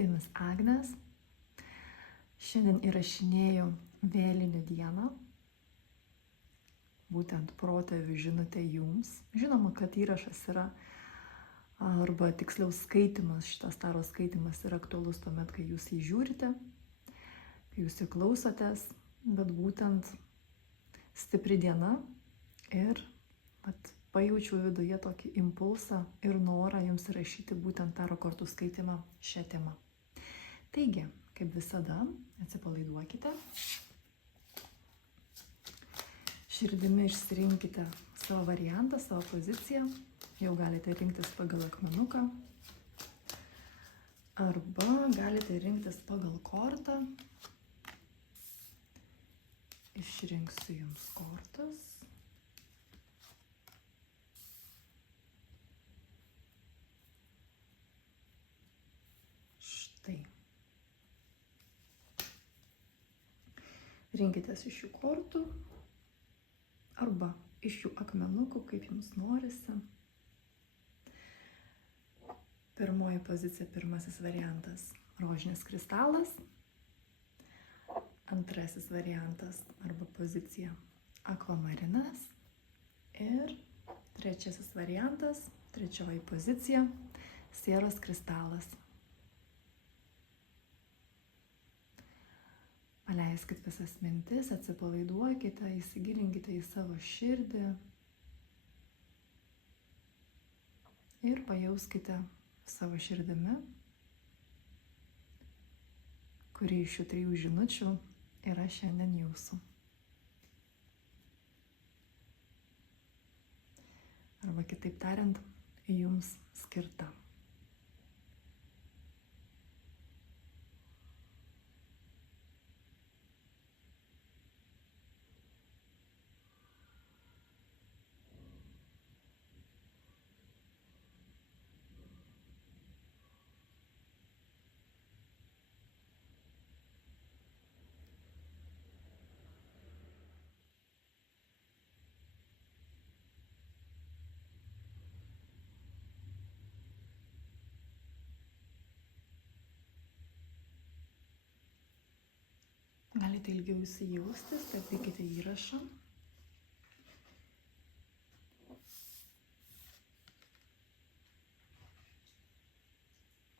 Su jumis Agnės. Šiandien įrašinėju vėlinių dieną. Būtent protėvių žinutė jums. Žinoma, kad įrašas yra, arba tiksliau skaitimas, šitas taro skaitimas yra aktualus tuomet, kai jūs jį žiūrite, kai jūs jį klausotės, bet būtent stipri diena ir pajaučiau viduje tokį impulsą ir norą jums įrašyti būtent taro kortų skaitimą šią temą. Taigi, kaip visada, atsipalaiduokite. Širdimi išsirinkite savo variantą, savo poziciją. Jau galite rinktis pagal akmenuką. Arba galite rinktis pagal kortą. Išrinksiu jums kortas. Štai. Rinkitės iš šių kortų arba iš jų akmenukų, kaip jums norisi. Pirmoji pozicija, pirmasis variantas – rožinis kristalas. Antrasis variantas arba pozicija – akvamarinas. Ir trečiasis variantas, trečioji pozicija – sieros kristalas. Paleiskit visas mintis, atsipalaiduokite, įsigilinkite į savo širdį ir pajauskite savo širdimi, kuri iš šių trijų žinučių yra šiandien jūsų. Arba kitaip tariant, jums skirta. Galite ilgiau įsijausti, stabdykite įrašą.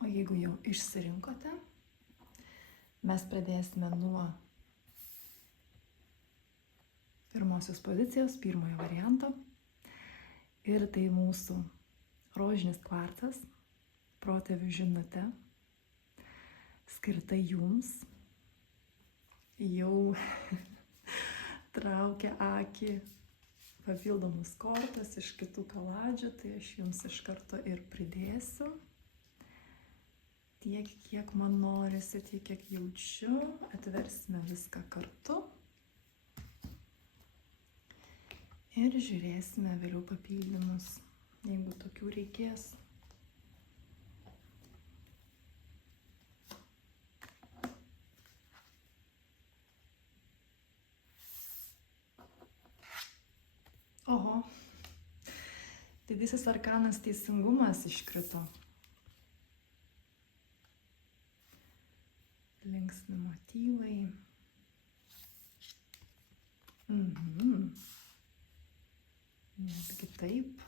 O jeigu jau išsirinkote, mes pradėsime nuo pirmosios pozicijos, pirmojo varianto. Ir tai mūsų rožinis kvarcas, protėvių žinutė, skirta jums. Jau traukia akį papildomus kortas iš kitų kaladžių, tai aš jums iš karto ir pridėsiu. Tiek, kiek man norisi, tiek, kiek jaučiu. Atversime viską kartu. Ir žiūrėsime vėliau papildymus, jeigu tokių reikės. Oho, didysis arkanas teisingumas iškrito. Linksmi motyvai. Netgi taip.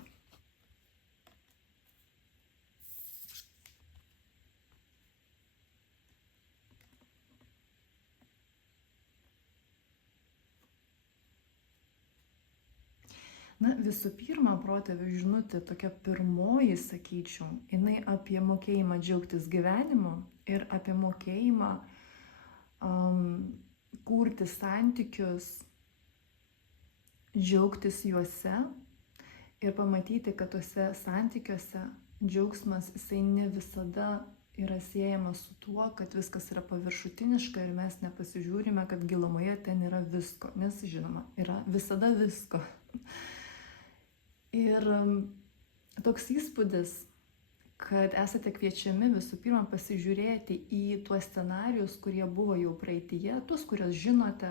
Na, visų pirma, protėvių žinutė, tokia pirmoji, sakyčiau, jinai apie mokėjimą džiaugtis gyvenimu ir apie mokėjimą kurti santykius, džiaugtis juose ir pamatyti, kad tuose santykiuose džiaugsmas jisai ne visada yra siejamas su tuo, kad viskas yra paviršutiniška ir mes nepasižiūrime, kad gilumoje ten yra visko, nes žinoma, yra visada visko. Ir toks įspūdis, kad esate kviečiami visų pirma pasižiūrėti į tuos scenarijus, kurie buvo jau praeityje, tuos, kuriuos žinote,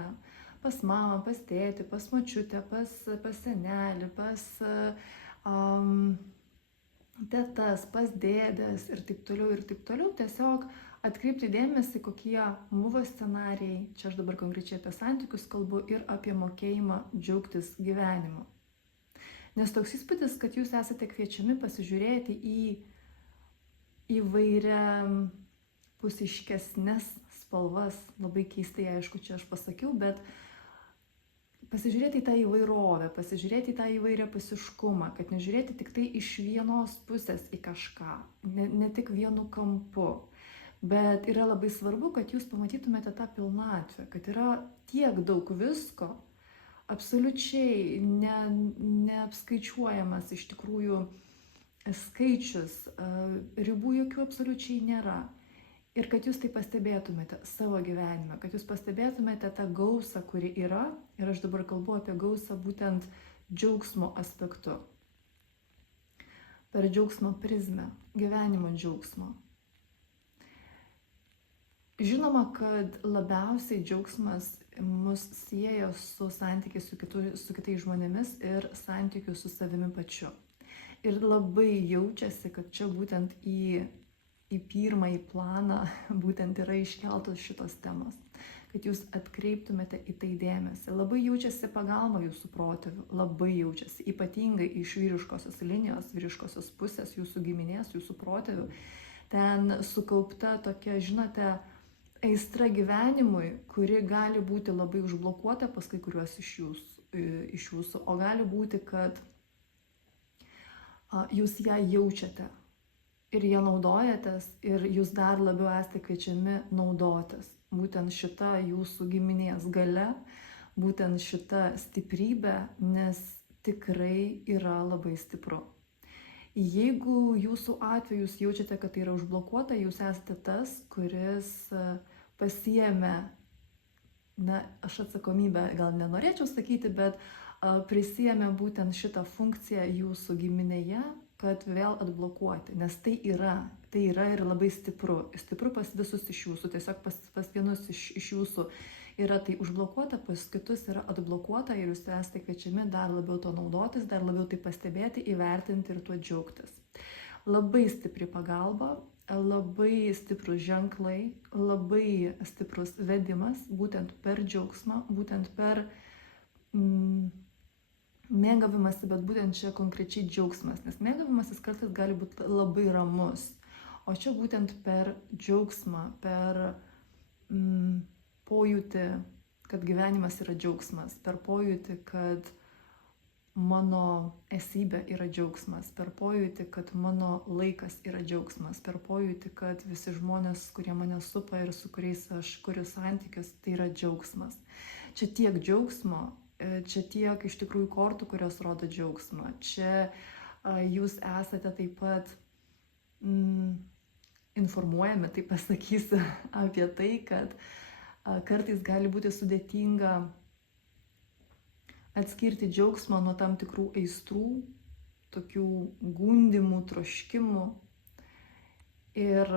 pas mamą, pas tėtį, pas močiutę, pas senelį, pas tetas, pas dėdes ir taip toliau, tiesiog Atkreipti dėmesį, kokie buvo scenarijai, čia aš dabar konkrečiai apie santykius kalbu ir apie mokėjimą džiaugtis gyvenimu. Nes toks įspūdis, kad jūs esate kviečiami pasižiūrėti į įvairia pusiškesnes spalvas, labai keistai, aišku, čia aš pasakiau, bet pasižiūrėti į tą įvairovę, pasižiūrėti į tą įvairią pusiškumą, kad nežiūrėti tik tai iš vienos pusės į kažką, ne tik vienu kampu, bet yra labai svarbu, kad jūs pamatytumėte tą pilnatvę, kad yra tiek daug visko, absoliučiai neapskaičiuojamas iš tikrųjų skaičius, ribų jokių absoliučiai nėra. Ir kad jūs tai pastebėtumėte savo gyvenime, kad jūs pastebėtumėte tą gausą, kuri yra, ir aš dabar kalbu apie gausą būtent džiaugsmo aspektu. Per džiaugsmo prizmę, gyvenimo džiaugsmo. Žinoma, kad labiausiai džiaugsmas mus sieja su santykiais su kitais žmonėmis ir santykiu su savimi pačiu. Ir labai jaučiasi, kad čia būtent į pirmąjį planą būtent yra iškeltos šitos temos, kad jūs atkreiptumėte į tai dėmesį. Labai jaučiasi pagalba jūsų protėvių, labai jaučiasi, ypatingai iš vyriškosios linijos, vyriškosios pusės, jūsų giminės, jūsų protėvių. Ten sukaupta tokia, žinote, aistra gyvenimui, kuri gali būti labai užblokuota pas kai kuriuos iš jūsų, o gali būti, kad jūs ją jaučiate. Ir jie naudojatės, ir jūs dar labiau esate kviečiami naudotis. Būtent šita jūsų giminės galia, būtent šita stiprybė, nes tikrai yra labai stipru. Jeigu jūsų atveju jūs jaučiate, kad tai yra užblokuota, jūs esate tas, kuris pasiėmė, aš atsakomybę gal nenorėčiau sakyti, bet prisiėmė būtent šitą funkciją jūsų giminėje, kad vėl atblokuoti, nes tai yra ir labai stipru pas visus iš jūsų, tiesiog pas vienus iš jūsų yra tai užblokuota, pas kitus yra atblokuota ir jūs esate kviečiami dar labiau to naudotis, dar labiau tai pastebėti, įvertinti ir tuo džiaugtis. Labai stipri pagalba, labai stiprus ženklai, labai stiprus vedimas, būtent per džiaugsmą, būtent per mėgavimąsi, bet būtent čia konkrečiai džiaugsmas, nes mėgavimasis kartais gali būti labai ramus, o čia būtent per džiaugsmą, per pojūtį, kad gyvenimas yra džiaugsmas, per pojūtį, kad mano esybė yra džiaugsmas, per pojūtį, kad mano laikas yra džiaugsmas, per pojūtį, kad visi žmonės, kurie mane supa ir su kuriais aš kuriu santykius, tai yra džiaugsmas. Čia tiek džiaugsmo, čia tiek iš tikrųjų kortų, kurios rodo džiaugsmą. Čia jūs esate taip pat informuojami, taip pasakysiu, apie tai, kad kartais gali būti sudėtinga atskirti džiaugsmą nuo tam tikrų aistrų, tokių gundimų, troškimų ir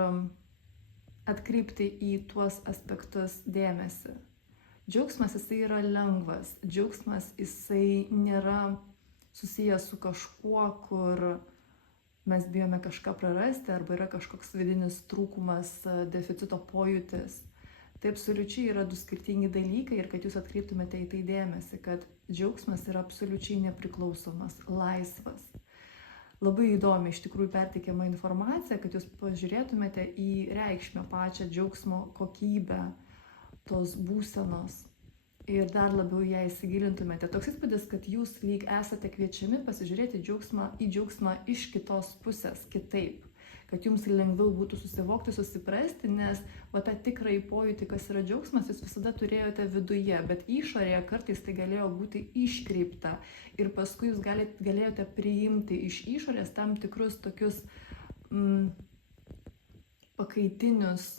atkreipti į tuos aspektus dėmesį. Džiaugsmas jisai yra lengvas, džiaugsmas jisai nėra susijęs su kažkuo, kur mes bijome kažką prarasti arba yra kažkoks vidinis trūkumas, deficito pojūtis. Tai absoliučiai yra du skirtingi dalykai ir kad jūs atkreiptumėte į tai dėmesį, kad džiaugsmas yra absoliučiai nepriklausomas, laisvas. Labai įdomi iš tikrųjų perteikiama informacija, kad jūs pažiūrėtumėte į reikšmę pačią džiaugsmo kokybę, tos būsenos ir dar labiau ją įsigilintumėte. Toks įspūdis, kad jūs lyg esate kviečiami pasižiūrėti į džiaugsmą iš kitos pusės, kitaip, kad jums lengviau būtų susivokti, susiprasti, nes tą tikrąjį pojūtį, kas yra džiaugsmas, jūs visada turėjote viduje, bet išorėje kartais tai galėjo būti iškreipta ir paskui jūs galėjote priimti iš išorės tam tikrus tokius pakaitinius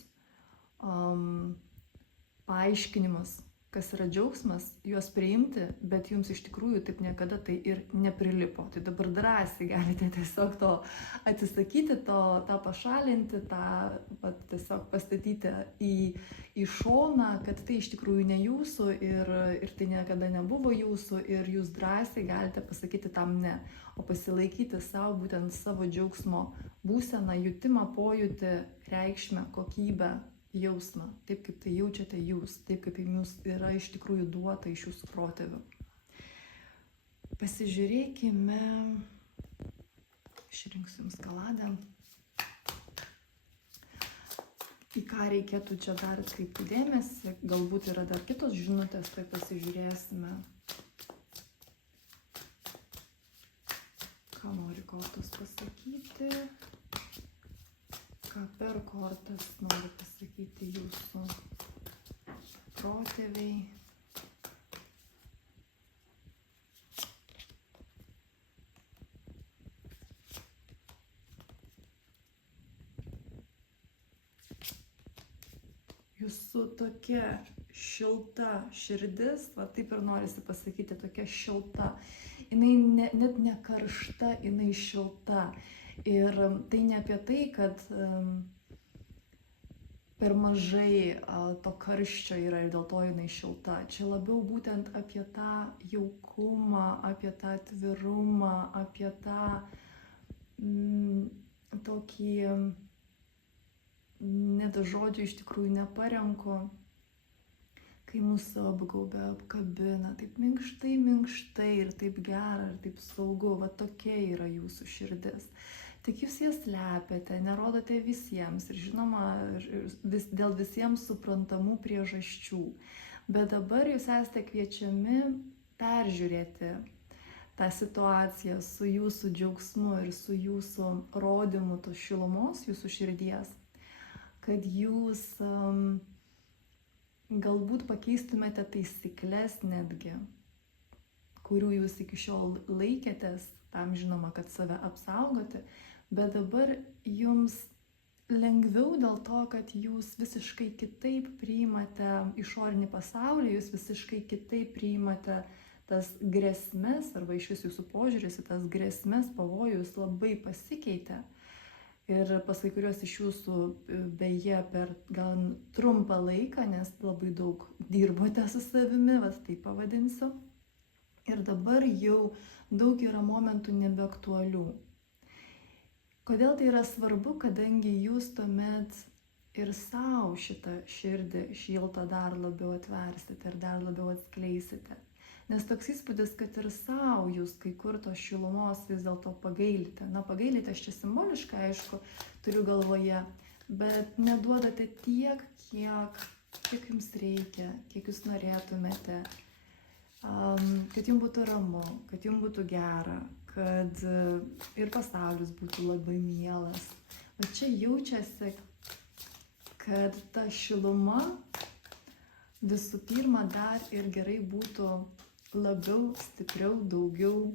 paaiškinimus, kas yra džiaugsmas, juos priimti, bet jums iš tikrųjų taip niekada tai ir neprilipo. Tai dabar drąsiai galite tiesiog to atsisakyti, tą pašalinti, tą tiesiog pastatyti į šoną, kad tai iš tikrųjų ne jūsų ir tai niekada nebuvo jūsų ir jūs drąsiai galite pasakyti tam ne, o pasilaikyti savo būtent savo džiaugsmo būseną, jutimą, pojūtį, reikšmę, kokybę, jausmą, taip kaip tai jaučiate jūs, taip kaip jums yra iš tikrųjų duota iš jūsų protėvių. Pasižiūrėkime, išrinksiu jums kaladę, į ką reikėtų čia dar atkreipti dėmesį, galbūt yra dar kitos žinutės, tai pasižiūrėsime, ką nori kortos pasakyti. Ką per kortas nori pasakyti jūsų protėviai. Jūsų tokia šilta širdis, va taip ir norisi pasakyti, tokia šilta. Jinai net ne karšta, jinai šilta. Ir tai ne apie tai, kad per mažai to karščio yra ir dėl to jinai šilta. Čia labiau būtent apie tą jaukumą, apie tą atvirumą, apie tą tokį, net žodžių iš tikrųjų neparenku, kai mūsų apgaubia, apkabina, taip minkštai ir taip gera, ir taip saugu, va tokia yra jūsų širdis. Tik jūs jas slepiate, nerodote visiems ir žinoma, dėl visiems suprantamų priežasčių. Bet dabar jūs esate kviečiami peržiūrėti tą situaciją su jūsų džiaugsmu ir su jūsų rodymu tos šilumos, jūsų širdies, kad jūs galbūt pakeistumėte taisyklės netgi, kurių jūs iki šiol laikėtės, tam žinoma, kad save apsaugoti, bet dabar jums lengviau dėl to, kad jūs visiškai kitaip priimate išorinį pasaulį, jūs visiškai kitaip priimate tas grėsmes, arba iš vis jūsų požiūris į tas grėsmes, pavojus labai pasikeitė. Ir pas kai kuriuos iš jūsų beje per gan trumpą laiką, nes labai daug dirbote su savimi, vas taip pavadinsiu. Ir dabar jau daug yra momentų nebeaktualių. Kodėl tai yra svarbu, kadangi jūs tuomet ir savo šitą širdį šiltą dar labiau atversite ir dar labiau atskleisite. Nes toks įspūdis, kad ir savo jūs kai kur tos šilumos vis dėlto pagailite. Na, pagailite aš čia simboliškai, aišku, turiu galvoje, bet neduodate tiek, kiek jums reikia, kiek jūs norėtumėte, kad jums būtų ramu, kad jums būtų gera, kad ir pasaulis būtų labai mielas. Bet čia jaučiasi, kad ta šiluma visų pirma dar ir gerai būtų labiau, stipriau, daugiau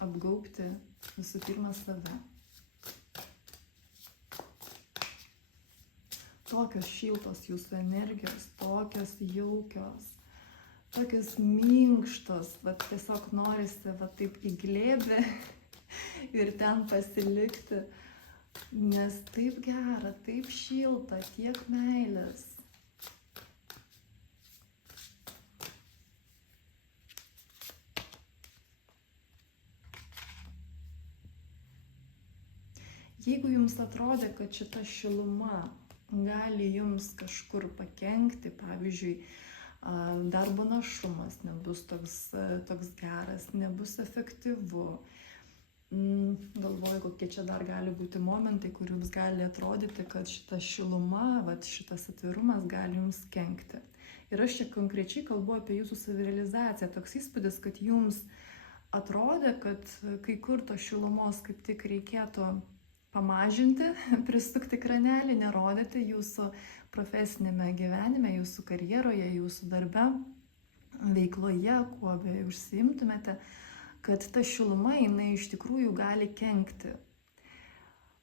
apgaubti visų pirma save. Tokios šiltos jūsų energijos, tokios jaukios, tokios minkštos, va tiesiog norisi va taip į glėbį ir ten pasilikti, nes taip gera, taip šilta, tiek meilės. Jeigu jums atrodė, kad šita šiluma gali jums kažkur pakenkti, pavyzdžiui, darbo našumas nebus toks geras, nebus efektyvu. Galvoju, kokie čia dar gali būti momentai, kur jums gali atrodyti, kad šita šiluma, šitas atvirumas gali jums kenkti. Ir aš čia konkrečiai kalbu apie jūsų savirealizaciją. Toks įspūdis, kad jums atrodė, kad kai kur tos šilumos kaip tik reikėtų pamažinti, prisukti kranelį, nerodyti jūsų profesinėme gyvenime, jūsų karjeroje, jūsų darbe, veikloje, kuo be užsiimtumėte, kad ta šiluma, jinai iš tikrųjų gali kenkti.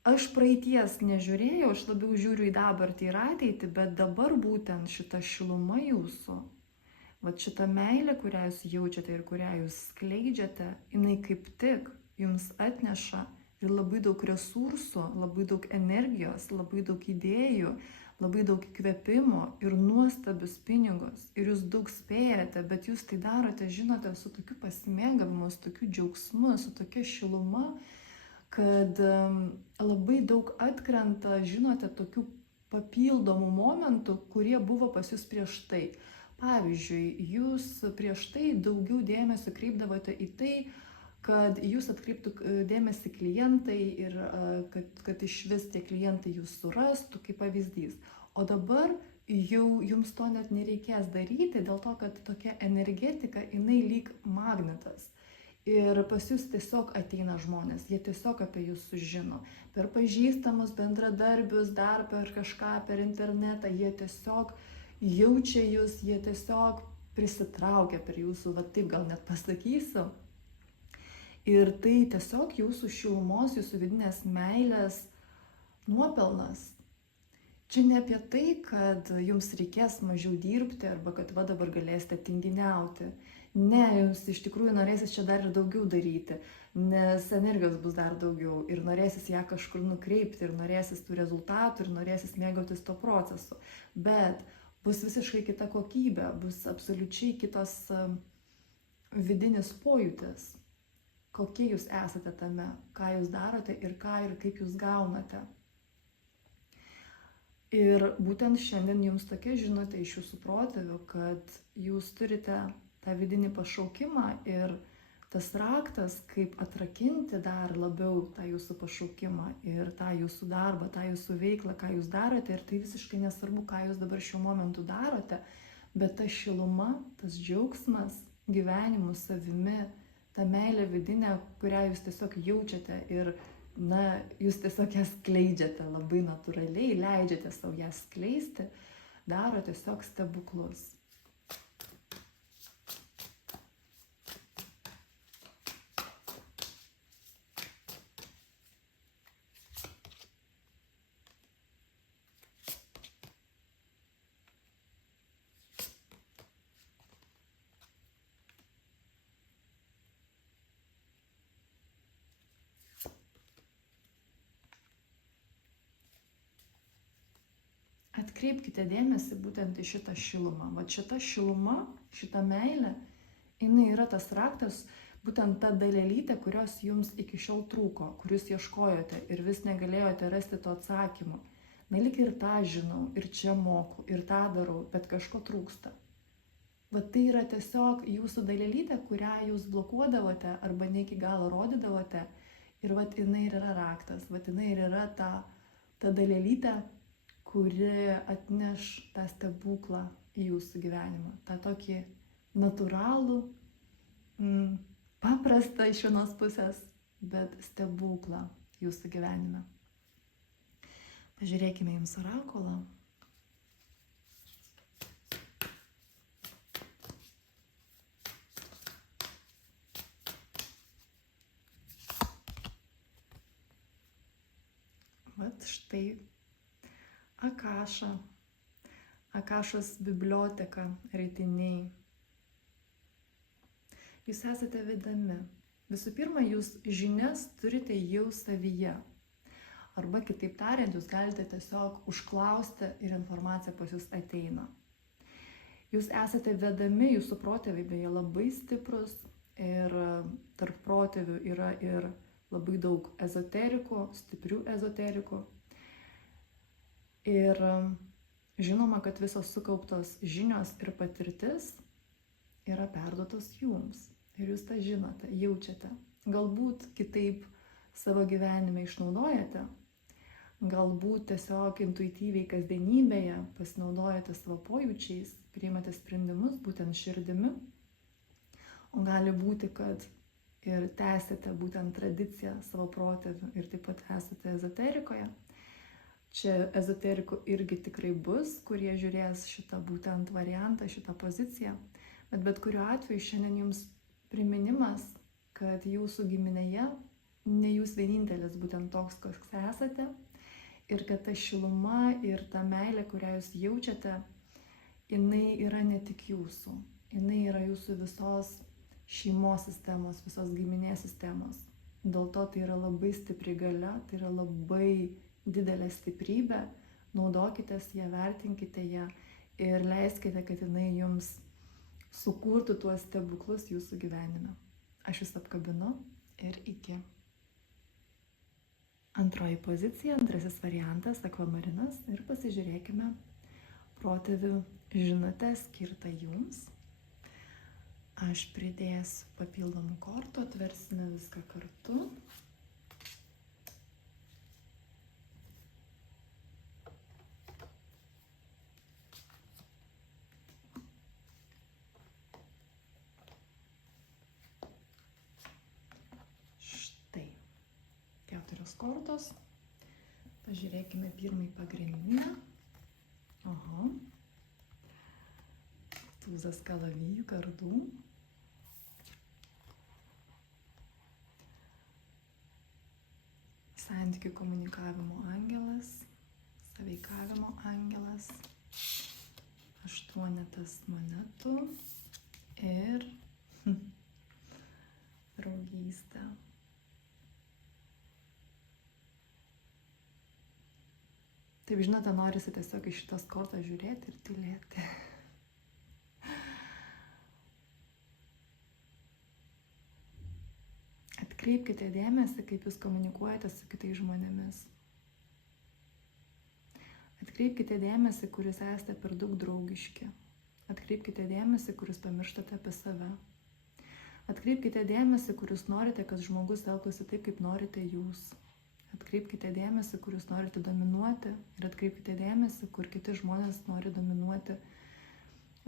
Aš praeities nežiūrėjau, aš labiau žiūriu į dabartį ir ateitį, bet dabar būtent šita šiluma jūsų Vat šita meilė, kurią jūs jaučiate ir kurią jūs skleidžiate, jinai kaip tik jums atneša ir labai daug resursų, labai daug energijos, labai daug idėjų, labai daug įkvėpimo ir nuostabius pinigus. Ir jūs daug spėjate, bet jūs tai darote, žinote, su tokiu pasimėgavimu, su tokiu džiaugsmu, su tokia šiluma, kad labai daug atkrenta, žinote, tokių papildomų momentų, kurie buvo pas jūs prieš tai. Pavyzdžiui, jūs prieš tai daugiau dėmesio kreipdavote į tai, kad jūs atkreiptų dėmesį klientai ir kad iš vis tie klientai jūs surastų, kaip pavyzdys. O dabar jau jums to net nereikės daryti, dėl to, kad tokia energetika, jinai lyg magnetas. Ir pas jūs tiesiog ateina žmonės, jie tiesiog apie jūs sužino. Per pažįstamus, bendradarbius, dar per kažką, per internetą, jie tiesiog jaučia jūs, jie tiesiog prisitraukia per jūsų, va taip gal net pasakysiu. Ir tai tiesiog jūsų šilumos, jūsų vidinės meilės nuopelnas. Čia ne apie tai, kad jums reikės mažiau dirbti arba kad va dabar galėsite tinginiauti. Ne, jums iš tikrųjų norėsis čia dar ir daugiau daryti, nes energijos bus dar daugiau ir norėsis ją kažkur nukreipti ir norėsis tų rezultatų ir norėsis mėgautis to procesu. Bet bus visiškai kita kokybė, bus absoliučiai kitas vidinis pojūtis. Kokie jūs esate tame, ką jūs darote ir ką ir kaip jūs gaunate. Ir būtent šiandien jums tokia žinutė iš jūsų protėvių, kad jūs turite tą vidinį pašaukimą ir tas raktas, kaip atrakinti dar labiau tą jūsų pašaukimą ir tą jūsų darbą, tą jūsų veiklą, ką jūs darote. Ir tai visiškai nesvarbu, ką jūs dabar šiuo momentu darote, bet ta šiluma, tas džiaugsmas gyvenimu, savimi, ta meilė vidinė, kurią jūs tiesiog jaučiate ir, jūs tiesiog ją skleidžiate labai natūraliai, leidžiate savo ją skleisti, daro tiesiog stebuklus. Atkreipkite dėmesį būtent į šitą šilumą. Va šita šiluma, šita meilė, jinai yra tas raktas, būtent ta dalelytė, kurios jums iki šiol trūko, kur jūs ieškojote ir vis negalėjote rasti to atsakymo. Na lyg ir tą žinau, ir čia moku, ir tą darau, bet kažko trūksta. Va tai yra tiesiog jūsų dalelytė, kurią jūs blokuodavote arba ne iki galo rodydavote. Ir va jinai ir yra raktas, va jinai ir yra ta dalelytė, kuri atneš tą stebuklą į jūsų gyvenimą. tą tokį natūralų, paprastą iš vienos pusės, bet stebuklą jūsų gyvenime. Pažiūrėkime jums orakulą. Vat štai Akaša, Akašos biblioteka, rytiniai. Jūs esate vedami. Visų pirma, jūs žinias turite jau savyje. Arba kitaip tariant, jūs galite tiesiog užklausti ir informacija pas jūs ateina. Jūs esate vedami, jūsų protėviai beje labai stiprus ir tarp protėvių yra ir labai daug ezoterikų, stiprių ezoterikų. Ir žinoma, kad visos sukauptos žinios ir patirtis yra perduotos jums. Ir jūs tą žinote, jaučiate. Galbūt kitaip savo gyvenime išnaudojate, galbūt tiesiog intuityviai kasdienybėje pasinaudojate savo pojūčiais, priimate sprendimus būtent širdimi. O gali būti, kad ir tęsite būtent tradiciją savo protėvių ir taip pat esate ezoterikoje. Čia ezoterikų irgi tikrai bus, kurie žiūrės šitą būtent variantą, šitą poziciją. Bet kuriuo atveju šiandien jums priminimas, kad jūsų giminėje ne jūs vienintelis būtent toks, koks esate. Ir kad ta šiluma ir ta meilė, kurią jūs jaučiate, jinai yra ne tik jūsų. jinai yra jūsų visos šeimos sistemos, visos giminės sistemos. Dėl to tai yra labai stipri galia, tai yra labai didelė stiprybė. Naudokitės ją, vertinkite ją ir leiskite, kad jinai jums sukurtų tuos stebuklus jūsų gyvenime. Aš jūs apkabinu ir iki. Antroji pozicija, antrasis variantas, akvamarinas. Ir pasižiūrėkime protėvių žinutę skirtą jums. Aš pridėsiu papildomų kortų, atversime viską kartu. Štai, 4 kortos. Pažiūrėkime pirmąjį pagrindinę. Aha. Tūzas kalavijų kardų. Santykių komunikavimo angelas, sąveikavimo angelas, 8 monetų ir draugystė. Taip, žinote, norisi tiesiog iš šitas kortas žiūrėti ir tylėti. Atkreipkite dėmesį, kaip jūs komunikuojate su kitais žmonėmis. Atkreipkite dėmesį, kur jūs esate per daug draugiški. Atkreipkite dėmesį, kur jūs pamirštate apie save. Atkreipkite dėmesį, kur jūs norite, kad žmogus elgtųsi taip, kaip norite jūs. Atkreipkite dėmesį, kur jūs norite dominuoti ir atkreipkite dėmesį, kur kiti žmonės nori dominuoti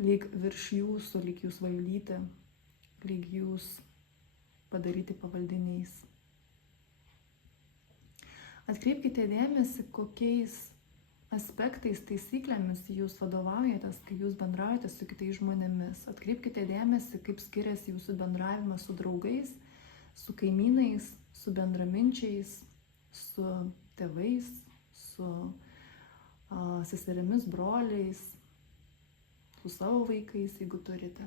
lyg virš jūsų, lyg jūs valdyti, lyg jūs padaryti pavaldiniais. Atkreipkite dėmesį, kokiais aspektais, taisyklėmis jūs vadovaujatės, kai jūs bendraujate su kitais žmonėmis. Atkreipkite dėmesį, kaip skiriasi jūsų bendravimas su draugais, su kaimynais, su bendraminčiais, su tėvais, su seserimis, broliais, su savo vaikais, jeigu turite,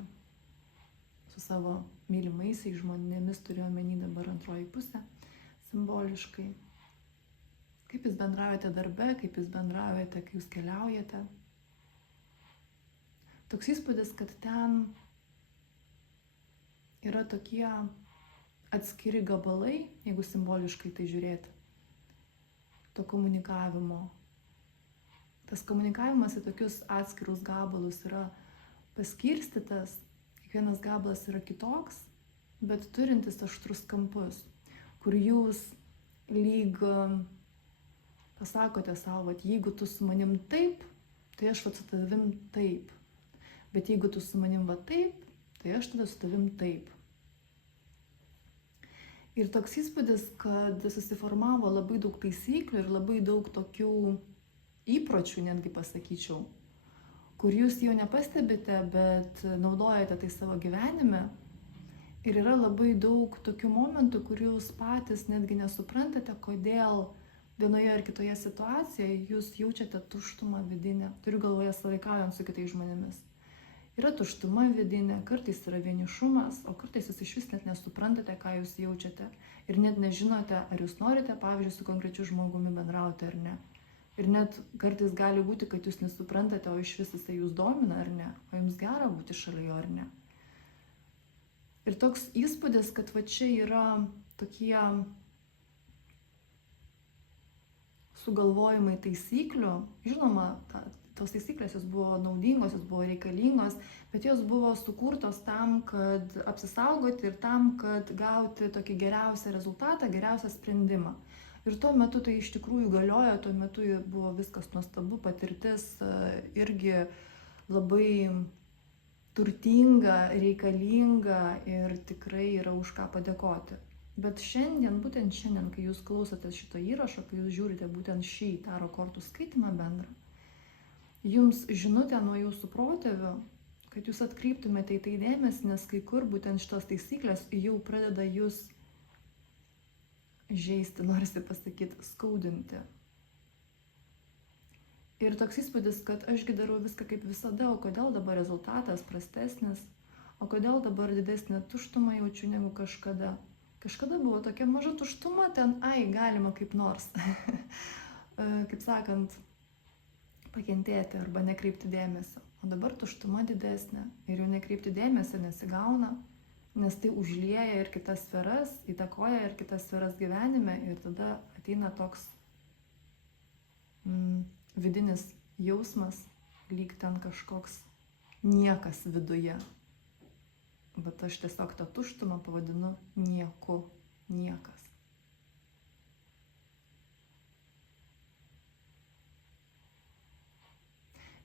su savo mylimaisiais žmonėmis, turiu omeny dabar antroji pusė, simboliškai. Kaip jūs bendraujate darbe, kaip jūs bendraujate, kai jūs keliaujate. Toks įspūdis, kad ten yra tokie atskiri gabalai, jeigu simboliškai tai žiūrėti, to komunikavimo. Tas komunikavimas į tokius atskirus gabalus yra paskirstytas, kiekvienas gabalas yra kitoks, bet turintis aštrus kampus, kur jūs lyg pasakote savo, kad jeigu tu su manim taip, tai aš vat su tavim taip. Bet jeigu tu su manim va taip, tai aš tada su tavim taip. Ir toks įspūdis, kad susiformavo labai daug taisyklių ir labai daug tokių įpročių, netgi pasakyčiau, kur jūs jau nepastebite, bet naudojate tai savo gyvenime. Ir yra labai daug tokių momentų, kur jūs patys netgi nesuprantate, kodėl vienoje ar kitoje situacijoje jūs jaučiate tuštumą vidinę. Turiu galvoje sąveikaujant su kitais žmonėmis. Yra tuštuma vidinė, kartais yra vienišumas, o kartais jūs iš vis net nesuprantate, ką jūs jaučiate. Ir net nežinote, ar jūs norite, pavyzdžiui, su konkrečiu žmogumi bendrauti ar ne. Ir net kartais gali būti, kad jūs nesuprantate, o iš vis jisai jūs domina ar ne, o jums gera būti šalia jo ar ne. Ir toks įspūdis, kad va čia yra tokie sugalvojimai taisyklių. Žinoma, tos taisyklės jos buvo naudingos, jos buvo reikalingos, bet jos buvo sukurtos tam, kad apsisaugoti ir tam, kad gauti tokį geriausią rezultatą, geriausią sprendimą. Ir tuo metu tai iš tikrųjų galiojo, tuo metu buvo viskas nuostabu, patirtis irgi labai turtinga, reikalinga ir tikrai yra už ką padėkoti. Bet šiandien, būtent šiandien, kai jūs klausotės šito įrašo, kai jūs žiūrite būtent šį taro kortų skaitimą bendrą, jums žinutė nuo jūsų protėvių, kad jūs atkreiptumėte į tai dėmesį, nes kai kur būtent šitos taisyklės jau pradeda jūs žeisti, norisi pasakyti, skaudinti. Ir toks įspūdis, kad ašgi darau viską kaip visada, o kodėl dabar rezultatas prastesnis, o kodėl dabar didesnę tuštumą jaučiu negu kažkada. Kažkada buvo tokia maža tuštuma, ten, galima kaip nors, kaip sakant, pakentėti arba nekreipti dėmesio. O dabar tuštuma didesnė ir jau nekreipti dėmesio nesigauna, nes tai užlieja ir kitas sferas, įtakoja ir kitas sferas gyvenime ir tada ateina toks vidinis jausmas, lyg ten kažkoks niekas viduje. Bet aš tiesiog tą tuštumą pavadinu nieku, niekas.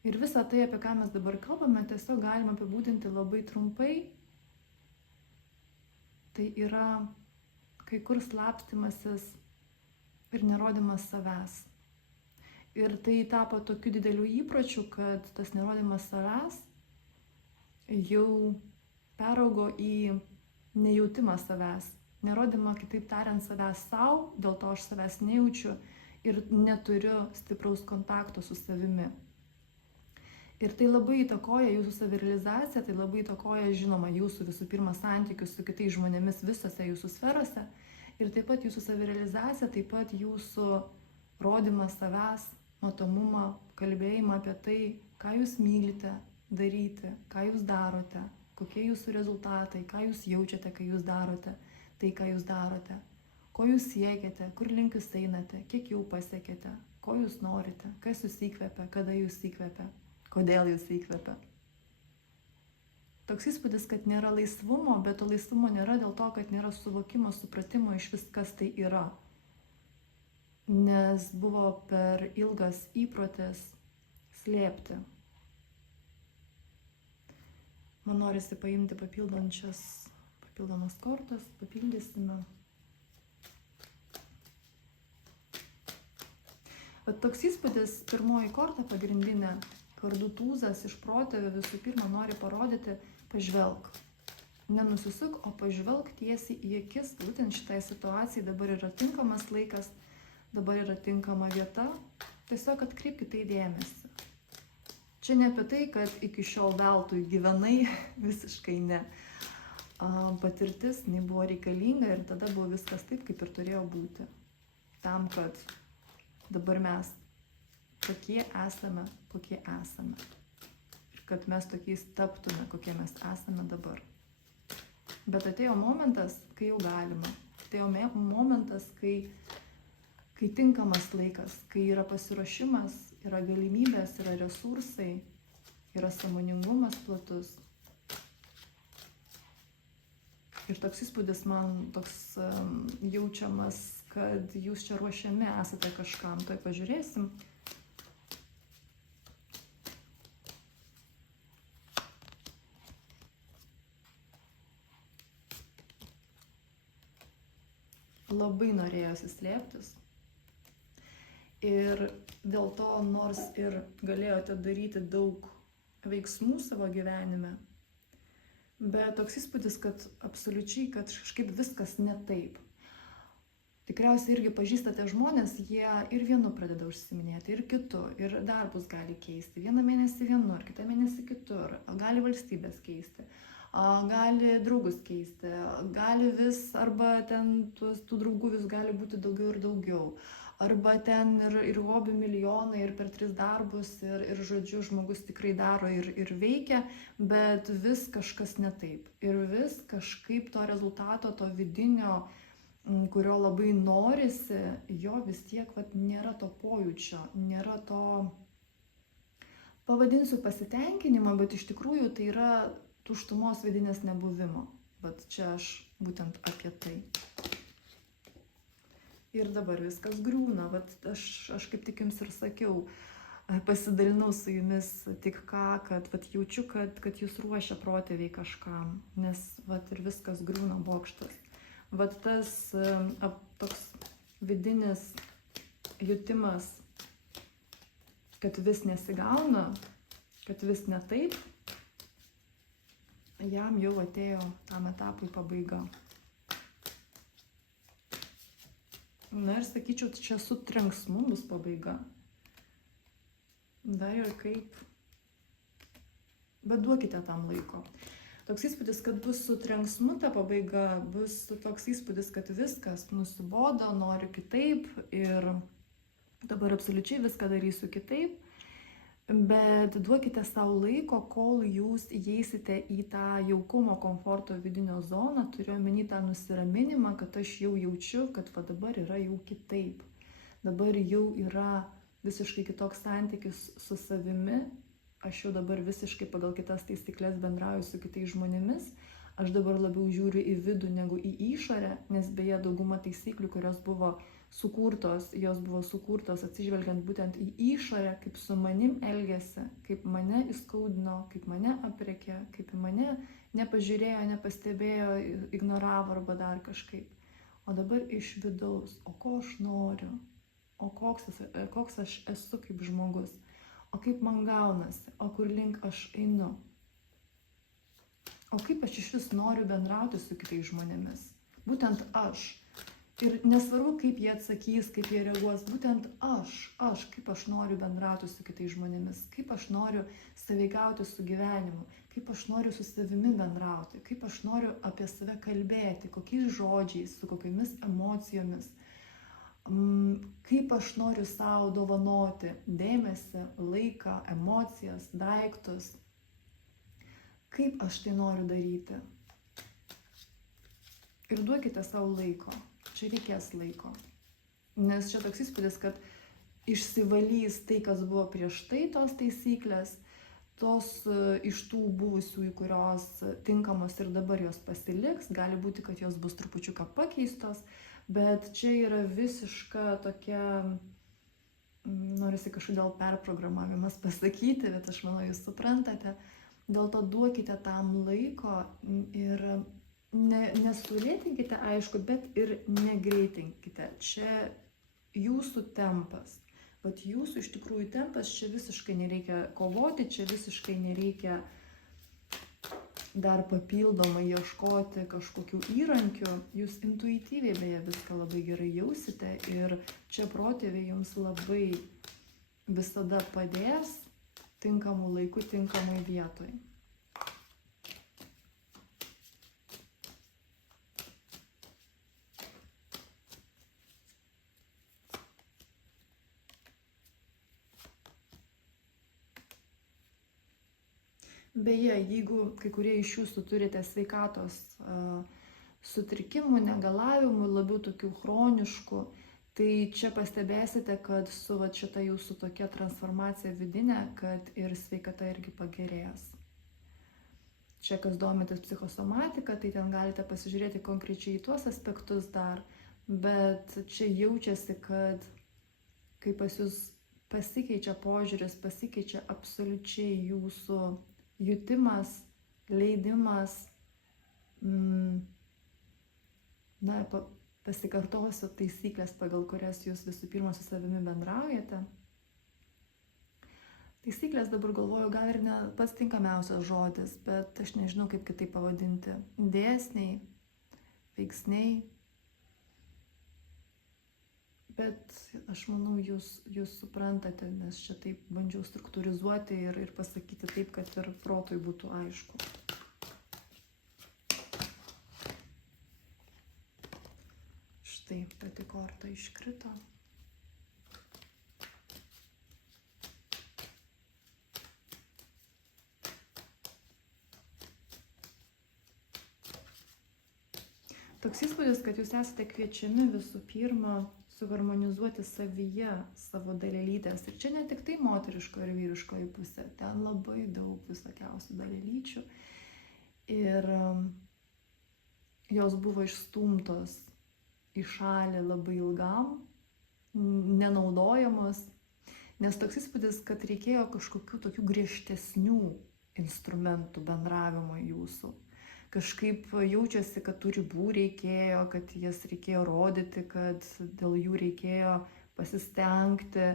Ir visą tai, apie ką mes dabar kalbame, tiesiog galima apibūdinti labai trumpai. Tai yra kai kur slapstymasis ir nerodymas savęs. Ir tai tapo tokiu dideliu įpročiu, kad tas nerodymas savęs jau peraugo į nejautimą savęs. Nerodymą, kitaip tariant, savęs savo, dėl to aš savęs nejaučiu ir neturiu stipraus kontakto su savimi. Ir tai labai įtakoja jūsų savirealizaciją, tai labai įtakoja, žinoma, jūsų visų pirma santykius su kitais žmonėmis visose jūsų sferose. Ir taip pat jūsų savirealizacija, taip pat jūsų rodymas savęs, matomumą, kalbėjimą apie tai, ką jūs mylite daryti, ką jūs darote, kokie jūsų rezultatai, ką jūs jaučiate, kai jūs darote tai, ką jūs darote, ko jūs siekiate, kur link jūs einate, kiek jau pasiekėte, ko jūs norite, kas jūs įkvepia, kada jūs įkvepia. Kodėl jūs įkvepia? Toks įspūdis, kad nėra laisvumo, bet to laisvumo nėra dėl to, kad nėra suvokimo, supratimo iš viskas tai yra. Nes buvo per ilgas įprotis slėpti. Man norisi paimti papildomas kortas, papildysime. Bet toks įspūdis, pirmoji korta pagrindinė, kardų tūzas iš protėvių visų pirma nori parodyti, pažvelk. Nenusisuk, o pažvelk tiesiai į akis. Būtent šitai situacijai dabar yra tinkamas laikas, dabar yra tinkama vieta. Tiesiog atkreipkite į dėmesį. Čia ne apie tai, kad iki šiol veltui gyvenai, visiškai ne. Patirtis nebuvo reikalinga ir tada buvo viskas taip, kaip ir turėjo būti. Tam, kad dabar mes tokie esame, kokie esame. Ir kad mes tokiais taptume, kokie mes esame dabar. Bet atėjo momentas, kai jau galima. Atėjo momentas, kai tinkamas laikas, kai yra pasiruošimas, yra galimybės, yra resursai, yra sąmoningumas platus. Ir toks įspūdis man toks jaučiamas, kad jūs čia ruošiami esate kažkam. Tuoj pažiūrėsim. Labai norėjosi slėptis. Ir dėl to, nors ir galėjote daryti daug veiksmų savo gyvenime, bet toks įspūdis, kad absoliučiai, kad kažkaip viskas ne taip. Tikriausiai irgi pažįstate žmonės, jie ir vienu pradeda užsiminėti, ir kitu, ir darbus gali keisti. Vieną mėnesį vienur, kitą mėnesį kitur, gali valstybės keisti. Gali draugus keisti, gali vis, arba ten tų draugų vis gali būti daugiau ir daugiau. Arba ten ir hobių milijonai, ir per 3 darbus, ir žodžiu, žmogus tikrai daro ir veikia, bet vis kažkas ne taip. Ir vis kažkaip to rezultato, to vidinio, kurio labai norisi, jo vis tiek nėra to pojūčio, nėra to, pavadinsiu pasitenkinimo, bet iš tikrųjų tai yra tuštumos vidinės nebuvimo. Bet čia aš būtent apie tai. Ir dabar viskas griūna. Aš kaip tik jums ir sakiau, pasidalinau su jumis tik ką, kad jaučiu, kad jūs ruošia protėviai kažkam, nes ir viskas griūna bokštas. Tas toks vidinis jutimas, kad vis nesigauna, kad vis ne taip, jam jau atėjo tam etapui pabaiga. Na ir sakyčiau, čia su trenksmu bus pabaiga. Dar ir kaip. Bet duokite tam laiko. toks įspūdis, kad bus su trenksmu ta pabaiga, bus toks įspūdis, kad viskas nusibodo, noriu kitaip ir dabar absoliučiai viską darysiu kitaip. Bet duokite savo laiko, kol jūs įeisite į tą jaukumo, komforto vidinio zoną, turiu omeny tą nusiraminimą, kad aš jau jaučiu, kad va dabar yra jau kitaip. Dabar jau yra visiškai kitoks santykis su savimi, aš jau dabar visiškai pagal kitas taisyklės bendrauju su kitais žmonėmis, aš dabar labiau žiūriu į vidų negu į išorę, nes beje dauguma taisyklių, kurios buvo sukurtos, jos buvo sukurtos atsižvelgiant būtent į išorę, kaip su manim elgėsi, kaip mane įskaudino, kaip mane aprėkė, kaip į mane nepažiūrėjo, nepastebėjo, ignoravo arba dar kažkaip. O dabar iš vidaus, o ko aš noriu, o koks aš esu kaip žmogus, o kaip man gaunasi, o kur link aš einu, o kaip aš iš vis noriu bendrauti su kitais žmonėmis, būtent aš. Ir nesvarbu, kaip jie atsakys, kaip jie reaguos, būtent aš, kaip aš noriu bendrauti su kitais žmonėmis, kaip aš noriu sąveikauti su gyvenimu, kaip aš noriu su savimi bendrauti, kaip aš noriu apie save kalbėti, kokiais žodžiais, su kokiamis emocijomis, kaip aš noriu savo dovanoti dėmesį, laiką, emocijas, daiktus, kaip aš tai noriu daryti. Ir duokite savo laiko. Čia reikės laiko, nes čia toks įspūdis, kad išsivalys tai, kas buvo prieš tai, tos taisyklės, tos iš tų buvusiųjų, kurios tinkamos ir dabar jos pasiliks, gali būti, kad jos bus trupučiuką pakeistos, bet čia yra visiška tokia, norisi kažkodėl perprogramavimas pasakyti, bet aš manau, jūs suprantate, dėl to duokite tam laiko ir nesulėtinkite, aišku, bet ir negreitinkite. Čia jūsų tempas. Vat jūsų iš tikrųjų tempas, čia visiškai nereikia kovoti, čia visiškai nereikia dar papildomai ieškoti kažkokių įrankių. Jūs intuityviai beje viską labai gerai jausite ir čia protėviai jums labai visada padės tinkamų laikų, tinkamai vietoj. Beje, jeigu kai kurie iš jūsų turite sveikatos sutrikimų, negalavimų, labiau tokių chroniškų, tai čia pastebėsite, kad su šita jūsų tokia transformacija vidinė, kad ir sveikata irgi pagerės. Čia kas domitės psichosomatika, tai ten galite pasižiūrėti konkrečiai į tuos aspektus dar, bet čia jaučiasi, kad kai pas jūs pasikeičia požiūris, pasikeičia absoliučiai jūsų jutimas, leidimas, pasikartosiu taisyklės, pagal kurias jūs visų pirma su savimi bendraujate. Taisyklės dabar galvoju, gal ir ne pats tinkamiausias žodis, bet aš nežinau, kaip kitaip pavadinti. Dėsniai, veiksniai. Bet aš manau, jūs suprantate, nes čia taip bandžiau struktūrizuoti ir pasakyti taip, kad ir protui būtų aišku. Štai, pati korta iškrito. Toks įspūdis, kad jūs esate kviečiami visų pirma suharmonizuoti savyje savo dalelytės. Ir čia ne tik tai moteriško ir vyriškoji pusė, ten labai daug visokiausių dalelyčių. Ir jos buvo išstumtos į šalį labai ilgam, nenaudojamos, nes toks įspūdis, kad reikėjo kažkokių tokių griežtesnių instrumentų bendravimo jūsų. Kažkaip jaučiasi, kad tų ribų reikėjo, kad jas reikėjo rodyti, kad dėl jų reikėjo pasistengti.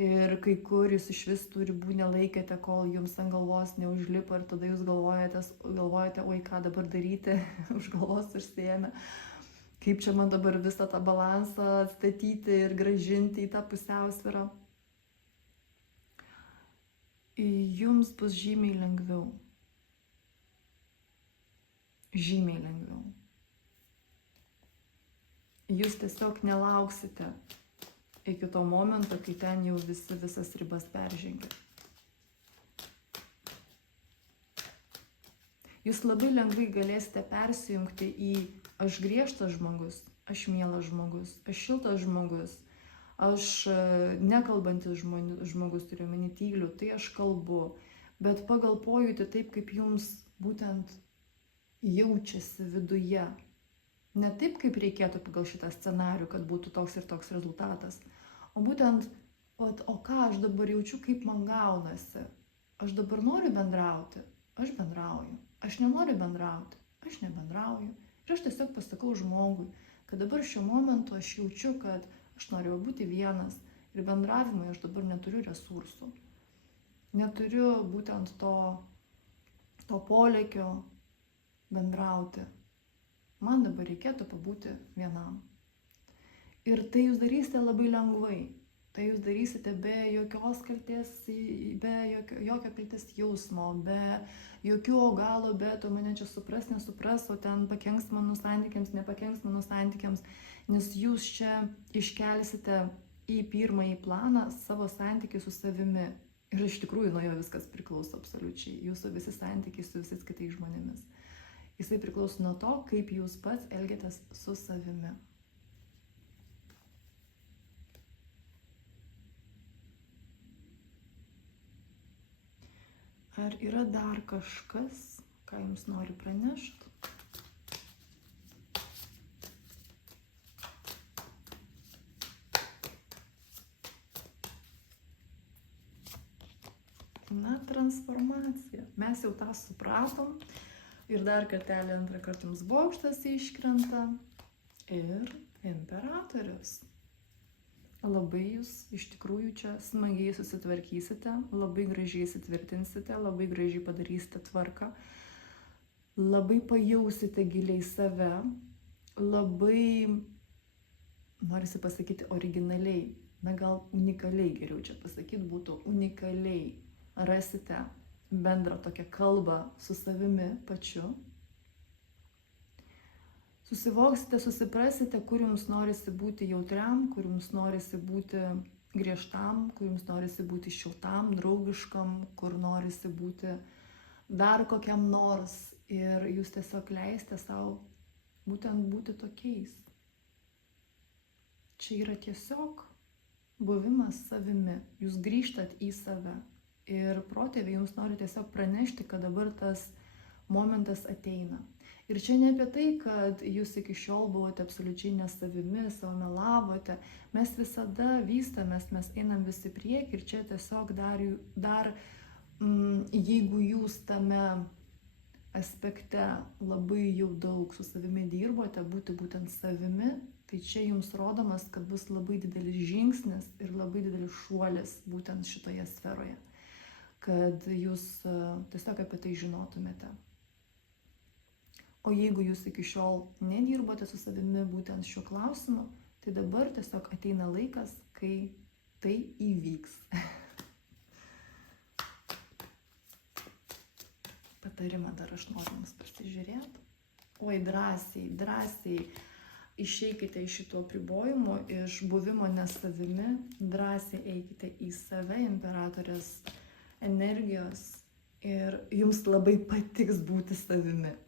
Ir kai kur jūs iš vis tų ribų nelaikėte, kol jums ant galvos neužlipo ir tada jūs galvojate, oi ką dabar daryti, už galvos užsiėmę. Kaip čia man dabar visą tą balansą atstatyti ir grąžinti į tą pusiausvyrą. Jums bus žymiai lengviau. žymiai lengviau. Jūs tiesiog nelauksite iki to momento, kai ten jau visas ribas peržengia. Jūs labai lengvai galėsite persijungti į aš griežtas žmogus, aš mielas žmogus, aš šiltas žmogus, aš nekalbantis žmogus, turiu omeny tyliu, tai aš kalbu, bet pagal pojūtį taip, kaip jums būtent jaučiasi viduje. Ne taip, kaip reikėtų pagal šitą scenarių, kad būtų toks ir toks rezultatas, o būtent, o ką aš dabar jaučiu, kaip man gaunasi. Aš dabar noriu bendrauti, aš bendrauju. Aš nenoriu bendrauti, aš nebendrauju. Ir aš tiesiog pasakau žmogui, kad dabar šiuo momentu aš jaučiu, kad aš noriu būti vienas ir bendravimui aš dabar neturiu resursų. Neturiu būtent to polėkio bendrauti. Man dabar reikėtų pabūti vienam. Ir tai jūs darysite labai lengvai. Tai jūs darysite be jokios kaltės, be jokio kaltės jausmo, be jokio galo, bet o mane čia supras, nesupras, o ten pakenks mano santykiams, nepakenks mano santykiams, nes jūs čia iškelsite į pirmąjį planą savo santykių su savimi. Ir iš tikrųjų nuo jo viskas priklauso absoliučiai. Jūsų visi santykiai su visais kitais žmonėmis. Jisai priklauso nuo to, kaip jūs pats elgiatės su savimi. Ar yra dar kažkas, ką jums nori pranešti? Na, transformacija. Mes jau tą supratom. Ir dar kartelį antrą kartą jums bokštas iškrenta. Ir imperatorius. Labai jūs iš tikrųjų čia smagiai susitvarkysite, labai gražiai įsitvirtinsite, labai gražiai padarysite tvarką, labai pajausite giliai save, labai, norisi pasakyti, originaliai, na gal unikaliai geriau čia pasakyti būtų, unikaliai rasite bendrą tokią kalbą su savimi pačiu. Susivoksite, susiprasite, kur jums norisi būti jautriam, kur jums norisi būti griežtam, kur jums norisi būti šiltam, draugiškam, kur norisi būti dar kokiam nors. Ir jūs tiesiog leisite savo būtent būti tokiais. Čia yra tiesiog buvimas savimi. Jūs grįžtat į save. Ir protėviai jums nori tiesiog pranešti, kad dabar tas momentas ateina. Ir čia ne apie tai, kad jūs iki šiol buvote absoliučiai nesavimi, savo melavote. Mes visada vystamės, mes einam visi prieki ir čia tiesiog dar jeigu jūs tame aspekte labai jau daug su savimi dirbote, būti būtent savimi, tai čia jums rodomas, kad bus labai didelis žingsnis ir labai didelis šuolis būtent šitoje sferoje. Kad jūs tiesiog apie tai žinotumėte. O jeigu jūs iki šiol nedirbote su savimi būtent šiuo klausimu, tai dabar tiesiog ateina laikas, kai tai įvyks. Patarimą dar aš noriu jums pasižiūrėti. Oi, drąsiai išeikite iš šito apribojimo, iš buvimo nesavimi, drąsiai eikite į save, imperatorės energijos ir jums labai patiks būti savimi.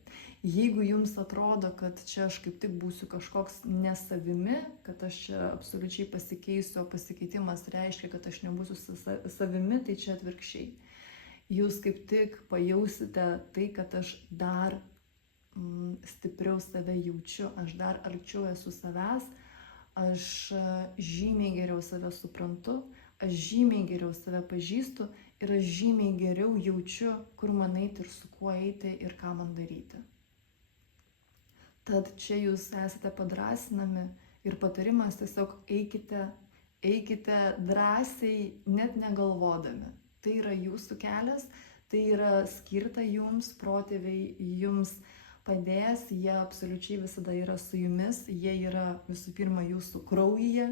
Jeigu jums atrodo, kad čia aš kaip tik būsiu kažkoks nesavimi, kad aš čia absoliučiai pasikeisiu, o pasikeitimas reiškia, kad aš nebūsiu savimi, tai čia atvirkščiai. Jūs kaip tik pajausite tai, kad aš dar stipriau save jaučiu, aš dar arčiau esu savęs, aš žymiai geriau save suprantu, aš žymiai geriau save pažįstu ir aš žymiai geriau jaučiu, kur man eiti ir su kuo eiti ir ką man daryti. Tad čia jūs esate padrasinami ir patarimas tiesiog eikite drąsiai, net negalvodami. Tai yra jūsų kelias, tai yra skirta jums, protėviai jums padės, jie absoliučiai visada yra su jumis, jie yra visų pirma jūsų kraujyje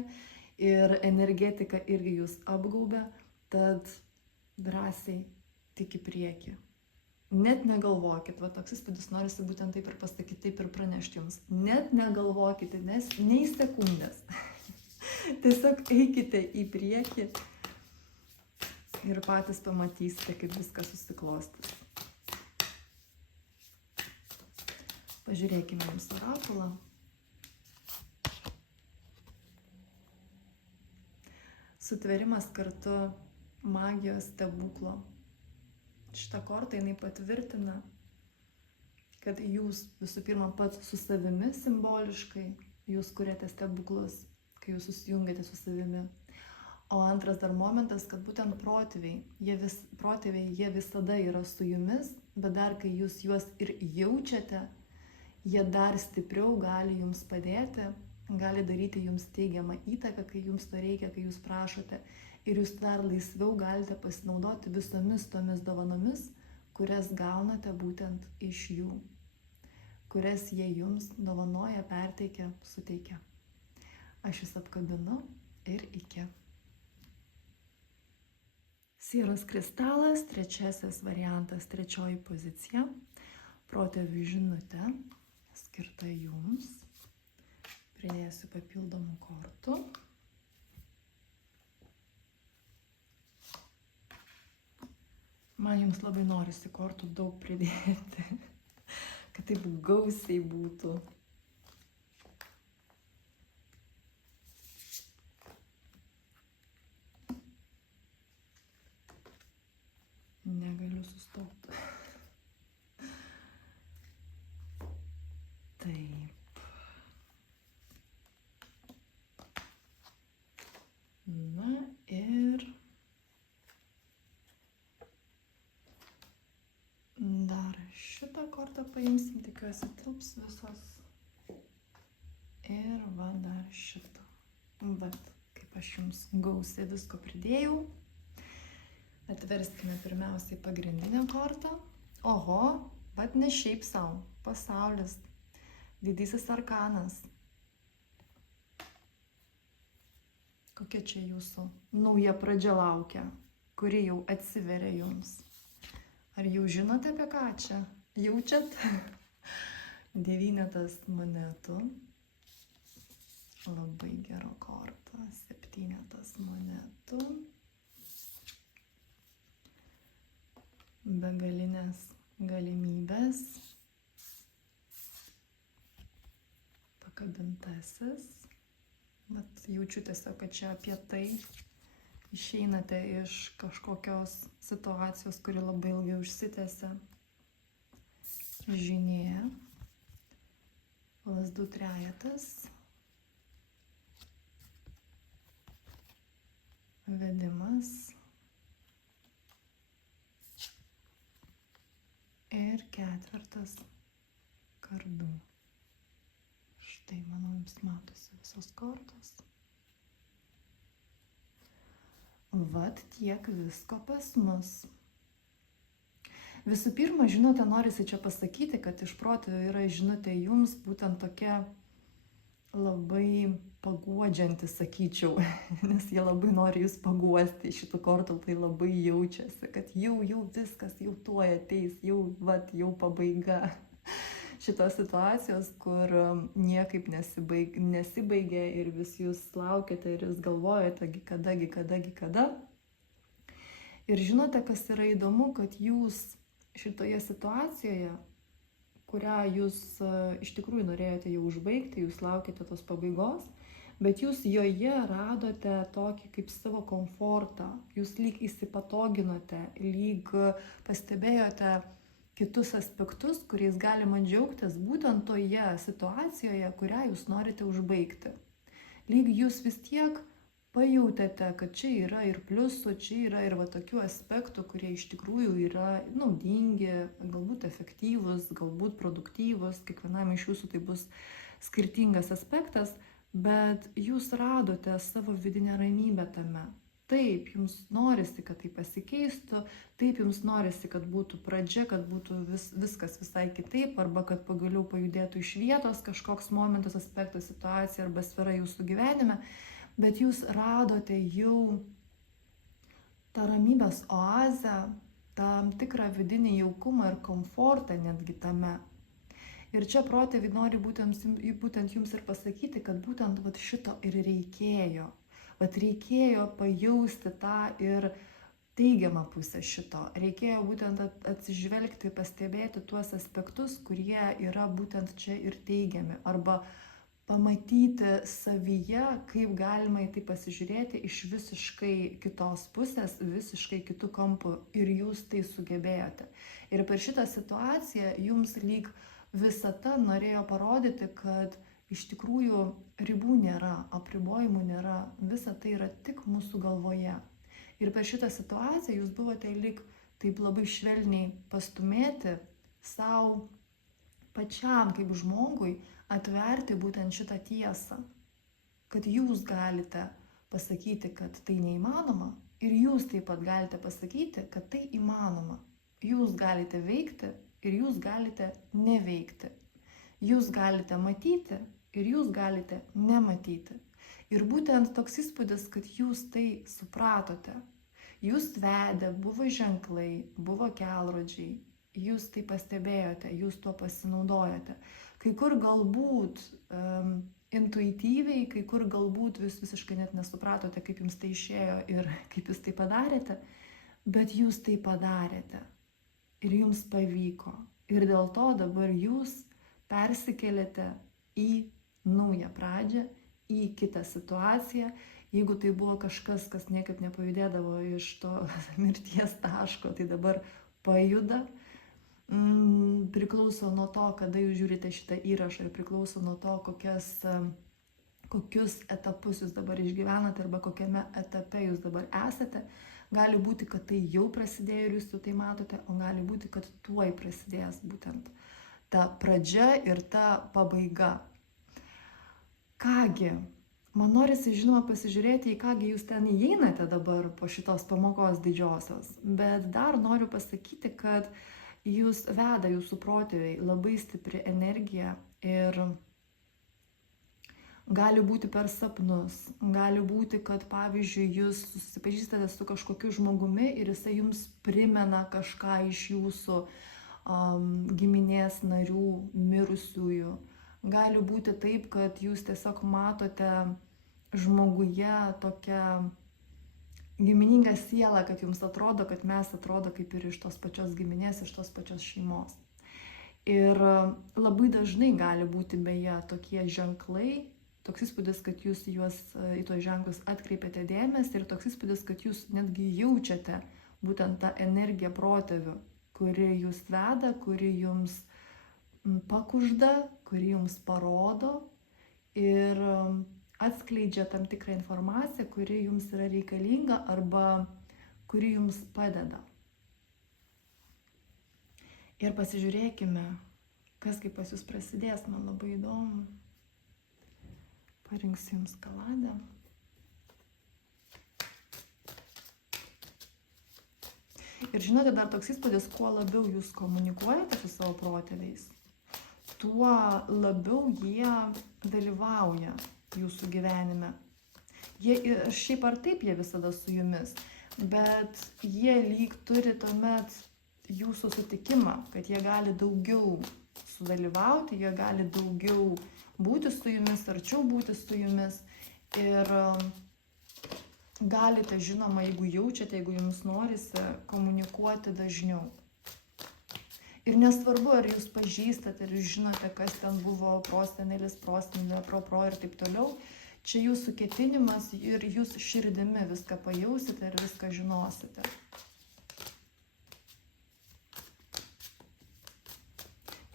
ir energetika irgi jūs apgaubia, tad drąsiai tik į priekį. Net negalvokit, va toks įspūdis norisi būtent taip ir pasakyti, taip ir pranešti jums. Net negalvokite, nes nei sekundės. Tiesiog eikite į priekį ir patys pamatysite, kaip viskas susiklostys. Pažiūrėkime jūsų orakulą. Sutverimas kartu magijos stebuklo. Šitą kortą jinai patvirtina, kad jūs visų pirma pats su savimi simboliškai, jūs kuriate stebuklus, kai jūs susijungiate su savimi. O antras dar momentas, kad būtent protėviai, jie visada yra su jumis, bet dar kai jūs juos ir jaučiate, jie dar stipriau gali jums padėti, gali daryti jums teigiamą įtaką, kai jums to reikia, kai jūs prašote. Ir jūs dar laisviau galite pasinaudoti visomis tomis dovanomis, kurias gaunate būtent iš jų, kurias jie jums dovanoja, perteikia, suteikia. Aš jūs apkabinu ir iki. Sieros kristalas, trečiasis variantas, trečioji pozicija, protėvių žinutė, skirta jums. Pridėsiu papildomų kortų. Man jums labai norisi kortų daug pridėti, kad taip gausiai būtų. Negaliu sustoti. Taip. Na ir dar šitą kortą paimsim, tikiuosi tilps visos. Ir va dar šitą. Bet kaip aš jums gausiai visko pridėjau. Atverskime pirmiausiai pagrindinę kortą. Oho, bet ne šiaip savo. Pasaulis. Didysis arkanas. Kokia čia jūsų nauja pradžia laukia, kuri jau atsiveria jums. Ar jau žinote, apie ką čia? Jaučiat? 9 monetų. Labai gera korta. 7 monetų. Begalinės galimybės. Pakabintasis. Vat jaučiu tiesiog, kad čia apie tai. Išeinate iš kažkokios situacijos, kuri labai ilgai užsitęsia. Žinėje. Lazdų trejetas. Vedimas. Ir 4 kardų. Štai, manau, jums matosi visos kortos. Vat tiek visko pas mus. Visų pirma, žinote, norisi čia pasakyti, kad iš protėvių yra žinutė jums būtent tokia labai paguodžianti, sakyčiau, nes jie labai nori jūs paguosti. Šitų kortų tai labai jaučiasi, kad jau viskas, jau tuoj ateis, jau pabaiga šitos situacijos, kur niekaip nesibaigia ir vis jūs laukiate ir jūs galvojate, kada. Ir žinote, kas yra įdomu, kad jūs šitoje situacijoje, kurią jūs iš tikrųjų norėjote jau užbaigti, jūs laukite tos pabaigos, bet jūs joje radote tokį kaip savo komfortą, jūs lyg įsipatoginote, lyg pastebėjote kitus aspektus, kuriais galima džiaugtis būtent toje situacijoje, kurią jūs norite užbaigti. Lyg jūs vis tiek pajautėte, kad čia yra ir pliusų, čia yra ir va tokių aspektų, kurie iš tikrųjų yra naudingi, galbūt efektyvus, galbūt produktyvus, kiekvienam iš jūsų tai bus skirtingas aspektas, bet jūs radote savo vidinę ramybę tame. Taip, jums norisi, kad tai pasikeistų, taip jums norisi, kad būtų pradžia, kad būtų viskas visai kitaip, arba kad pagaliau pajudėtų iš vietos kažkoks momentas, aspektas, situacija arba sfera jūsų gyvenime, bet jūs radote jau tą ramybės oazę, tam tikrą vidinį jaukumą ir komfortą netgi tame. Ir čia protėviai nori būtent jums ir pasakyti, kad būtent vat šito ir reikėjo. Vat reikėjo pajausti tą ir teigiamą pusę šito. Reikėjo būtent atsižvelgti, pastebėti tuos aspektus, kurie yra būtent čia ir teigiami. Arba pamatyti savyje, kaip galima į tai pasižiūrėti iš visiškai kitos pusės, visiškai kitų kampų. Ir jūs tai sugebėjote. Ir per šitą situaciją jums lyg visata norėjo parodyti, kad iš tikrųjų ribų nėra, apribojimų nėra, visa tai yra tik mūsų galvoje. Ir per šitą situaciją jūs buvote lyg taip labai švelniai pastumėti savo pačiam kaip žmogui atverti būtent šitą tiesą, kad jūs galite pasakyti, kad tai neįmanoma ir jūs taip pat galite pasakyti, kad tai įmanoma. Jūs galite veikti ir jūs galite neveikti. Jūs galite matyti ir jūs galite nematyti. Ir būtent toks įspūdis, kad jūs tai supratote. Jūs vedė, buvo ženklai, buvo kelrodžiai, jūs tai pastebėjote, jūs tuo pasinaudojote. Kai kur galbūt intuityviai, kai kur galbūt jūs visiškai net nesupratote, kaip jums tai išėjo ir kaip jūs tai padarėte, bet jūs tai padarėte ir jums pavyko. Ir dėl to dabar jūs persikėlėte į naują pradžią, į kitą situaciją. Jeigu tai buvo kažkas, kas niekaip nepajudėdavo iš to mirties taško, tai dabar pajuda. Priklauso nuo to, kada jūs žiūrite šitą įrašą ir priklauso nuo to, kokius etapus jūs dabar išgyvenate arba kokiame etape jūs dabar esate. Gali būti, kad tai jau prasidėjo ir jūs tai matote, o gali būti, kad tuoj prasidės būtent ta pradžia ir ta pabaiga. Kągi, man norisi žinoma pasižiūrėti, į kągi jūs ten įeinate dabar po šitos pamokos didžiosios, bet dar noriu pasakyti, kad jūs veda jūsų protėviai labai stipri energija ir gali būti per sapnus, gali būti, kad pavyzdžiui jūs susipažįstate su kažkokiu žmogumi ir jisai jums primena kažką iš jūsų giminės narių, mirusiųjų. Gali būti taip, kad jūs tiesiog matote žmoguje tokią giminingą sielą, kad jums atrodo, kad mes atrodo kaip ir iš tos pačios giminės, iš tos pačios šeimos. Ir labai dažnai gali būti beje tokie ženklai, toks įspūdis, kad jūs į tuos ženklus atkreipiate dėmesį ir toks įspūdis, kad jūs netgi jaučiate būtent tą energiją protėvių, kuri jūs veda, kuri jums pakužda, kuri jums parodo ir atskleidžia tam tikrą informaciją, kuri jums yra reikalinga arba kuri jums padeda. Ir pasižiūrėkime, kas kaip pas jūs prasidės, man labai įdomu. Parinksiu jums kaladę. Ir žinote, dar toks įspūdis, kuo labiau jūs komunikuojate su savo protėviais, tuo labiau jie dalyvauja jūsų gyvenime. Šiaip ar taip jie visada su jumis, bet jie lyg turi tuomet jūsų sutikimą, kad jie gali daugiau sudalyvauti, jie gali daugiau būti su jumis, arčiau būti su jumis. Ir galite, žinoma, jeigu jaučiate, jeigu jums norisi, komunikuoti dažniau. Ir nesvarbu, ar jūs pažįstate, ar jūs žinote, kas ten buvo prosenelis, prosenelė, pro ir taip toliau. Čia jūsų ketinimas ir jūs širdimi viską pajausite ir viską žinosite.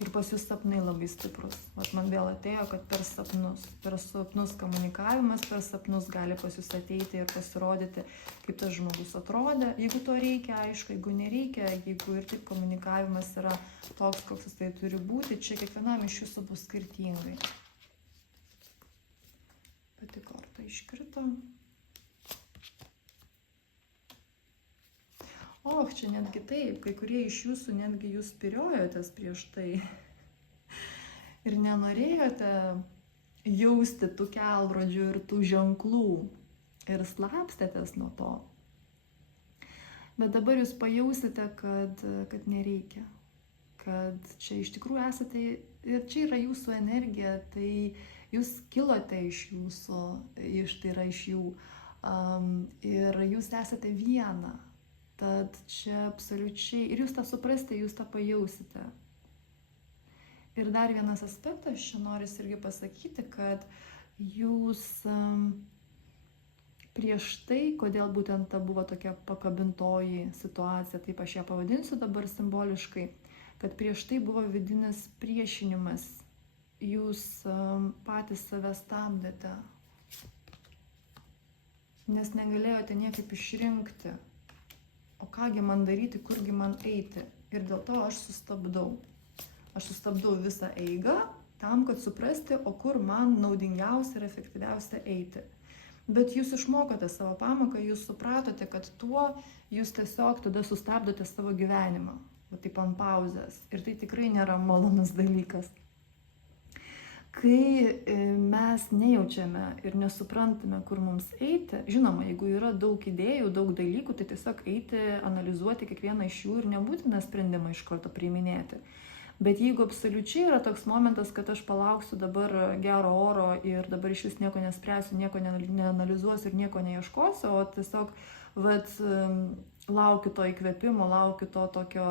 Ir pas jūs sapnai labai stiprus. Vat man vėl atėjo, kad per sapnus komunikavimas, per sapnus gali pas jūs ateiti ir pasirodyti, kaip tas žmogus atrodė. Jeigu to reikia, aišku, jeigu nereikia, jeigu ir taip komunikavimas yra toks, koks jis tai turi būti, čia kiekvienam iš jūsų bus skirtingai. Pati korta iškrito. Čia netgi taip, kai kurie iš jūsų netgi jūs spyriojotės prieš tai ir nenorėjote jausti tų kelrodžių ir tų ženklų ir slapstėtės nuo to. Bet dabar jūs pajausite, kad nereikia. Kad čia iš tikrųjų esate ir čia yra jūsų energija, tai jūs kilote iš jūsų, tai yra iš jų. Ir jūs esate viena. Tad čia absoliučiai, ir jūs tą suprasite, jūs tą pajausite. Ir dar vienas aspektas, čia noris irgi pasakyti, kad jūs prieš tai, kodėl būtent ta buvo tokia pakabintoji situacija, taip aš ją pavadinsiu dabar simboliškai, kad prieš tai buvo vidinis priešinimas, jūs patys save stabdėte, nes negalėjote niekaip išrinkti, o kągi man daryti, kurgi man eiti, ir dėl to aš sustabdau. Aš sustabdau visą eigą tam, kad suprasti, o kur man naudingiausia ir efektyviausia eiti. Bet jūs išmokote savo pamoką, jūs supratote, kad tuo jūs tiesiog tada sustabdote savo gyvenimą, o taip ant pauzės. Ir tai tikrai nėra malonus dalykas. Kai mes nejaučiame ir nesuprantame, kur mums eiti, žinoma, jeigu yra daug idėjų, daug dalykų, tai tiesiog eiti, analizuoti kiekvieną iš jų ir nebūtina sprendimą iš karto priiminėti. Bet jeigu absoliučiai yra toks momentas, kad aš palauksiu dabar gero oro ir dabar iš vis nieko nespręsiu, nieko neanalizuosiu ir nieko neieškosiu, o tiesiog laukiu to įkvėpimo, laukiu to tokio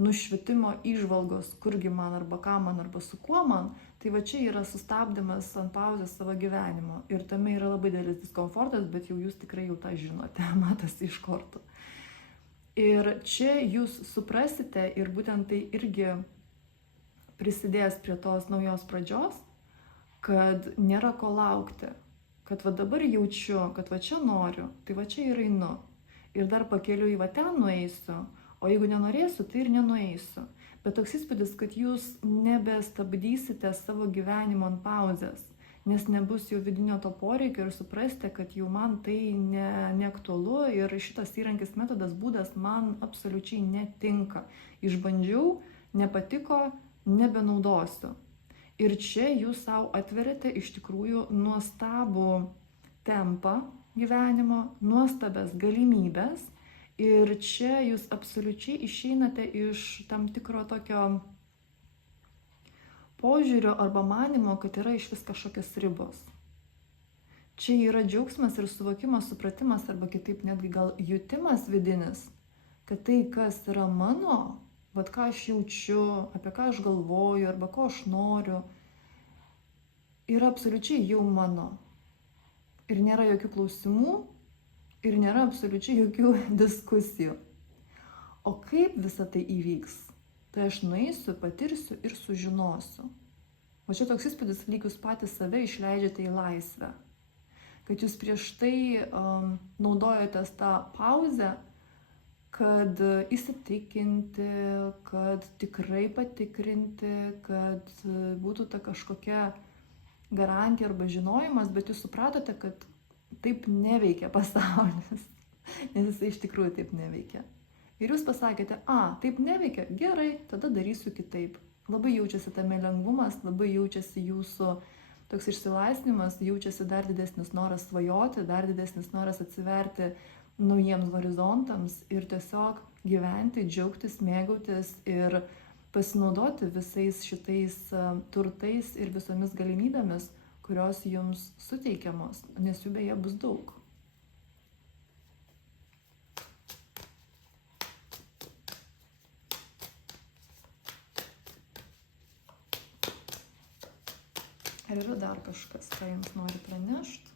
nušvitimo įžvalgos, kurgi man arba ką man arba su kuo man, tai va čia yra sustabdymas ant pauzės savo gyvenimo. Ir tame yra labai didelis diskomfortas, bet jau jūs tikrai jau tą žinote, matosi iš karto. Ir čia jūs suprasite ir būtent tai irgi prisidės prie tos naujos pradžios, kad nėra ko laukti, kad va dabar jaučiu, kad va čia noriu, tai va čia ir einu. Ir dar pakeliui va ten nueisiu, o jeigu nenorėsiu, tai ir nenueisiu. Bet toks įspūdis, kad jūs nebestabdysite savo gyvenimo ant pauzės, nes nebus jau vidinio to poreikio ir suprasite, kad jau man tai neaktualu ir šitas įrankis, metodas, būdas man absoliučiai netinka. Išbandžiau, nepatiko, nebenaudosiu. Ir čia jūs savo atveriate iš tikrųjų nuostabų tempą gyvenimo, nuostabias galimybės. Ir čia jūs absoliučiai išeinate iš tam tikro tokio požiūrio arba manimo, kad yra iš vis kažkokios ribos. Čia yra džiaugsmas ir suvokimas, supratimas arba kitaip netgi gal jutimas vidinis, kad tai, kas yra mano, vat ką aš jaučiu, apie ką aš galvoju arba ko aš noriu, yra absoliučiai jau mano. Ir nėra jokių klausimų, ir nėra absoliučiai jokių diskusijų. O kaip visa tai įvyks? Tai aš nueisiu, patirsiu ir sužinosiu. O čia toks įspūdis, lyg jūs patys save išleidžiate į laisvę. Kad jūs prieš tai naudojotės tą pauzę, kad įsitikinti, kad tikrai patikrinti, kad būtų ta kažkokia garantija arba žinojimas, bet jūs supratote, kad taip neveikia pasaulis, nes jis iš tikrųjų taip neveikia. Ir jūs pasakėte, taip neveikia, gerai, tada darysiu kitaip. Labai jaučiasi tame lengvumas, labai jaučiasi jūsų toks išsilaisvinimas, jaučiasi dar didesnis noras svajoti, dar didesnis noras atsiverti naujiems horizontams ir tiesiog gyventi, džiaugtis, mėgautis ir pasinaudoti visais šitais turtais ir visomis galimybėmis, kurios jums suteikiamos, nes jų beje bus daug. Ar yra dar kažkas, ką jums nori pranešti?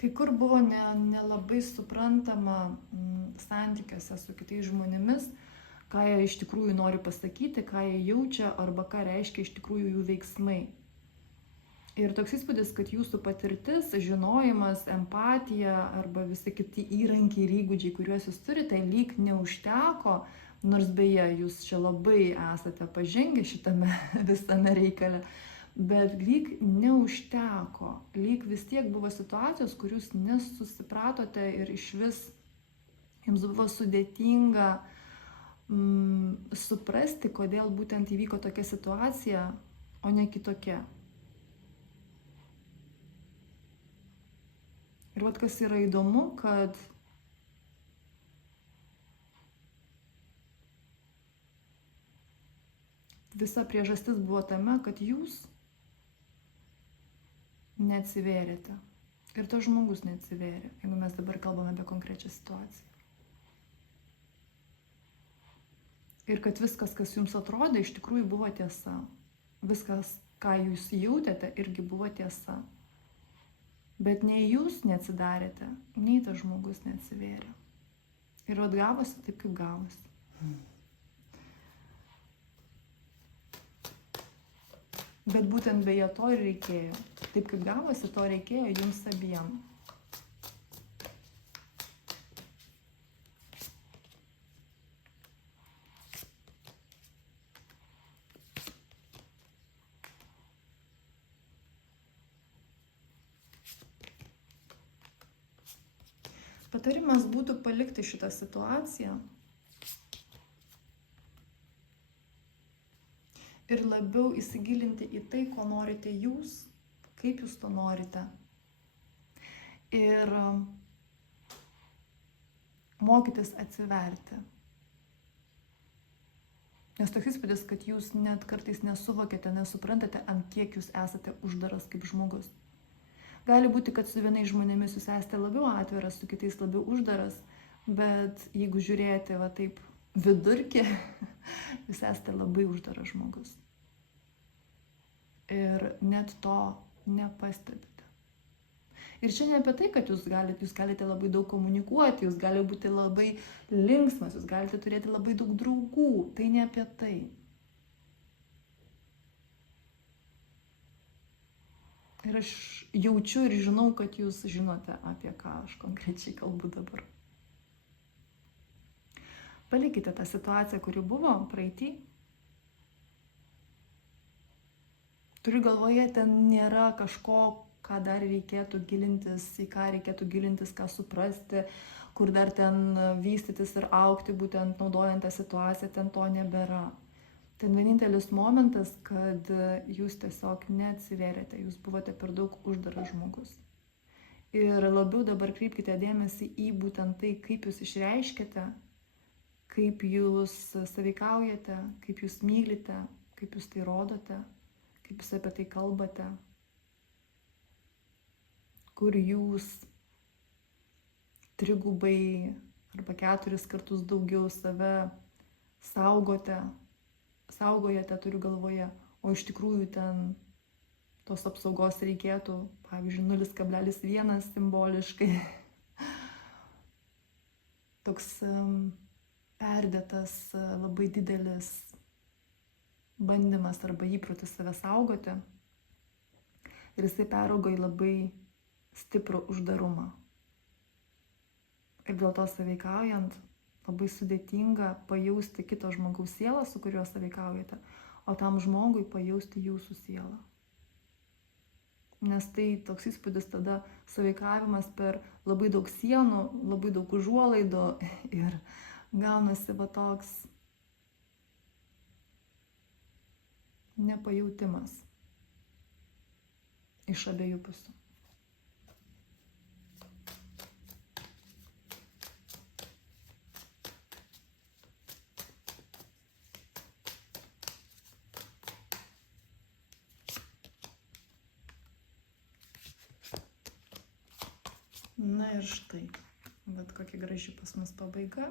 Kai kur buvo nelabai suprantama santykiuose su kitais žmonėmis, ką jie iš tikrųjų nori pasakyti, ką jie jaučia arba ką reiškia iš tikrųjų jų veiksmai. Ir toks įspūdis, kad jūsų patirtis, žinojimas, empatija arba visi kiti įrankiai ir įgūdžiai, kuriuos jūs turite, lyg neužteko Nors beje, jūs čia labai esate pažengę šitame visame reikale, bet lyg neužteko, lyg vis tiek buvo situacijos, kur jūs nesusipratote ir iš vis jums buvo sudėtinga suprasti, kodėl būtent įvyko tokia situacija, o ne kitokia. Ir vat kas yra įdomu, kad visa priežastis buvo tame, kad jūs neatsivėrėte. Ir tas žmogus neatsivėrė, jeigu mes dabar kalbame apie konkrečią situaciją. Ir kad viskas, kas jums atrodė, iš tikrųjų buvo tiesa. Viskas, ką jūs jautėte, irgi buvo tiesa. Bet nei jūs neatsidarėte, nei tas žmogus neatsivėrė. Ir atgavosi taip, kaip gavosi. Bet būtent beje to ir reikėjo. Taip kaip gavosi, to reikėjo jums abiem. Patarimas būtų palikti šitą situaciją ir labiau įsigilinti į tai, ko norite jūs, kaip jūs to norite. Ir mokytis atsiverti. Nes toks įspūdis, kad jūs net kartais nesuvokėte, nesuprantate, ant kiek jūs esate uždaras kaip žmogus. Gali būti, kad su vienais žmonėmis jūs esate labiau atviras, su kitais labiau uždaras, bet jeigu žiūrėti va taip vidurkį, jūs esate labai uždaras žmogus. Ir net to nepastebite. Ir čia ne apie tai, kad jūs galite labai daug komunikuoti, jūs galite būti labai linksmas, jūs galite turėti labai daug draugų. Tai ne apie tai. Ir aš jaučiu ir žinau, kad jūs žinote, apie ką aš konkrečiai kalbu dabar. Palikite tą situaciją, kuri buvo praeitį. Turiu galvoje, ten nėra kažko, ką dar reikėtų gilintis, į ką reikėtų gilintis, ką suprasti, kur dar ten vystytis ir augti, būtent naudojant tą situaciją, ten to nebėra. Ten vienintelis momentas, kad jūs tiesiog neatsivėrėte, jūs buvote per daug uždaras žmogus. Ir labiau dabar kreipkite dėmesį į būtent tai, kaip jūs išreiškite, kaip jūs sąveikaujate, kaip jūs mylite, kaip jūs tai rodote, kaip jūs apie tai kalbate, kur jūs 3 arba 4 kartus daugiau save saugojate, turiu galvoje, o iš tikrųjų ten tos apsaugos reikėtų, pavyzdžiui, 0,1 simboliškai. Toks perdėtas, labai didelis bandymas arba įprotis save saugoti. Ir jisai peraugo į labai stiprų uždarumą. Ir dėl to sąveikaujant labai sudėtinga pajausti kito žmogaus sielą, su kuriuo sąveikaujate, o tam žmogui pajausti jūsų sielą. Nes tai toks įspūdis tada sąveikavimas per labai daug sienų, labai daug užuolaidų ir gaunasi va toks nepajautimas iš abiejų pusių. Na ir štai, bet kokia graži pas mus pabaiga.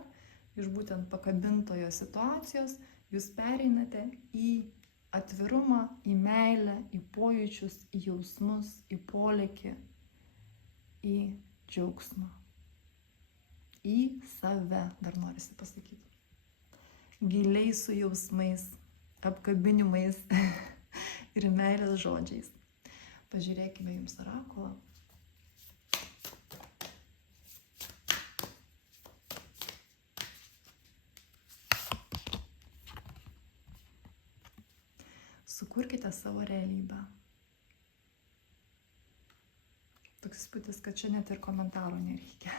Iš būtent pakabintojo situacijos jūs pereinate į atvirumą, į meilę, į pojūčius, į jausmus, į polėkį, į džiaugsmą. Į save, dar norisi pasakyti. Giliai su jausmais, apkabinimais ir meilės žodžiais. Pažiūrėkime jums orakulą. kurkite savo realybę. Toks įspūdis, kad čia net ir komentaro nereikia.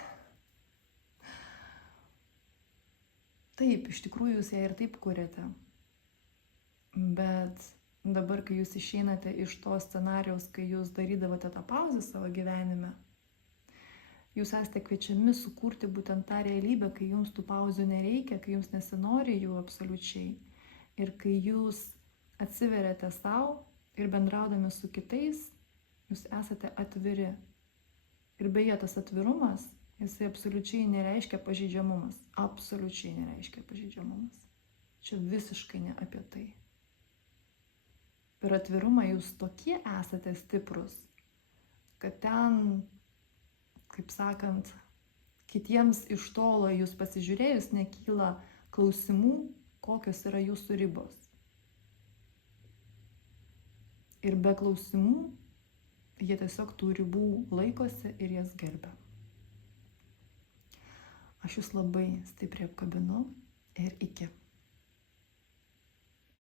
Taip, iš tikrųjų jūs ją ir taip kuriate. Bet dabar, kai jūs išeinate iš to scenarijaus, kai jūs darydavote tą pauzę savo gyvenime, jūs esate kviečiami sukurti būtent tą realybę, kai jums tų pauzių nereikia, kai jums nesinori jų absoliučiai. Ir kai jūs atsiveriate savo ir bendraudami su kitais, jūs esate atviri. Ir beje, tas atvirumas, jisai absoliučiai nereiškia pažeidžiamumas. Absoliučiai nereiškia pažeidžiamumas. Čia visiškai ne apie tai. Per atvirumą jūs tokie esate stiprus, kad ten, kaip sakant, kitiems iš tolo jūs pasižiūrėjus nekyla klausimų, kokios yra jūsų ribos. Ir be klausimų jie tiesiog tų ribų laikosi ir jas gerbia. Aš jūs labai stipriai apkabinu ir iki.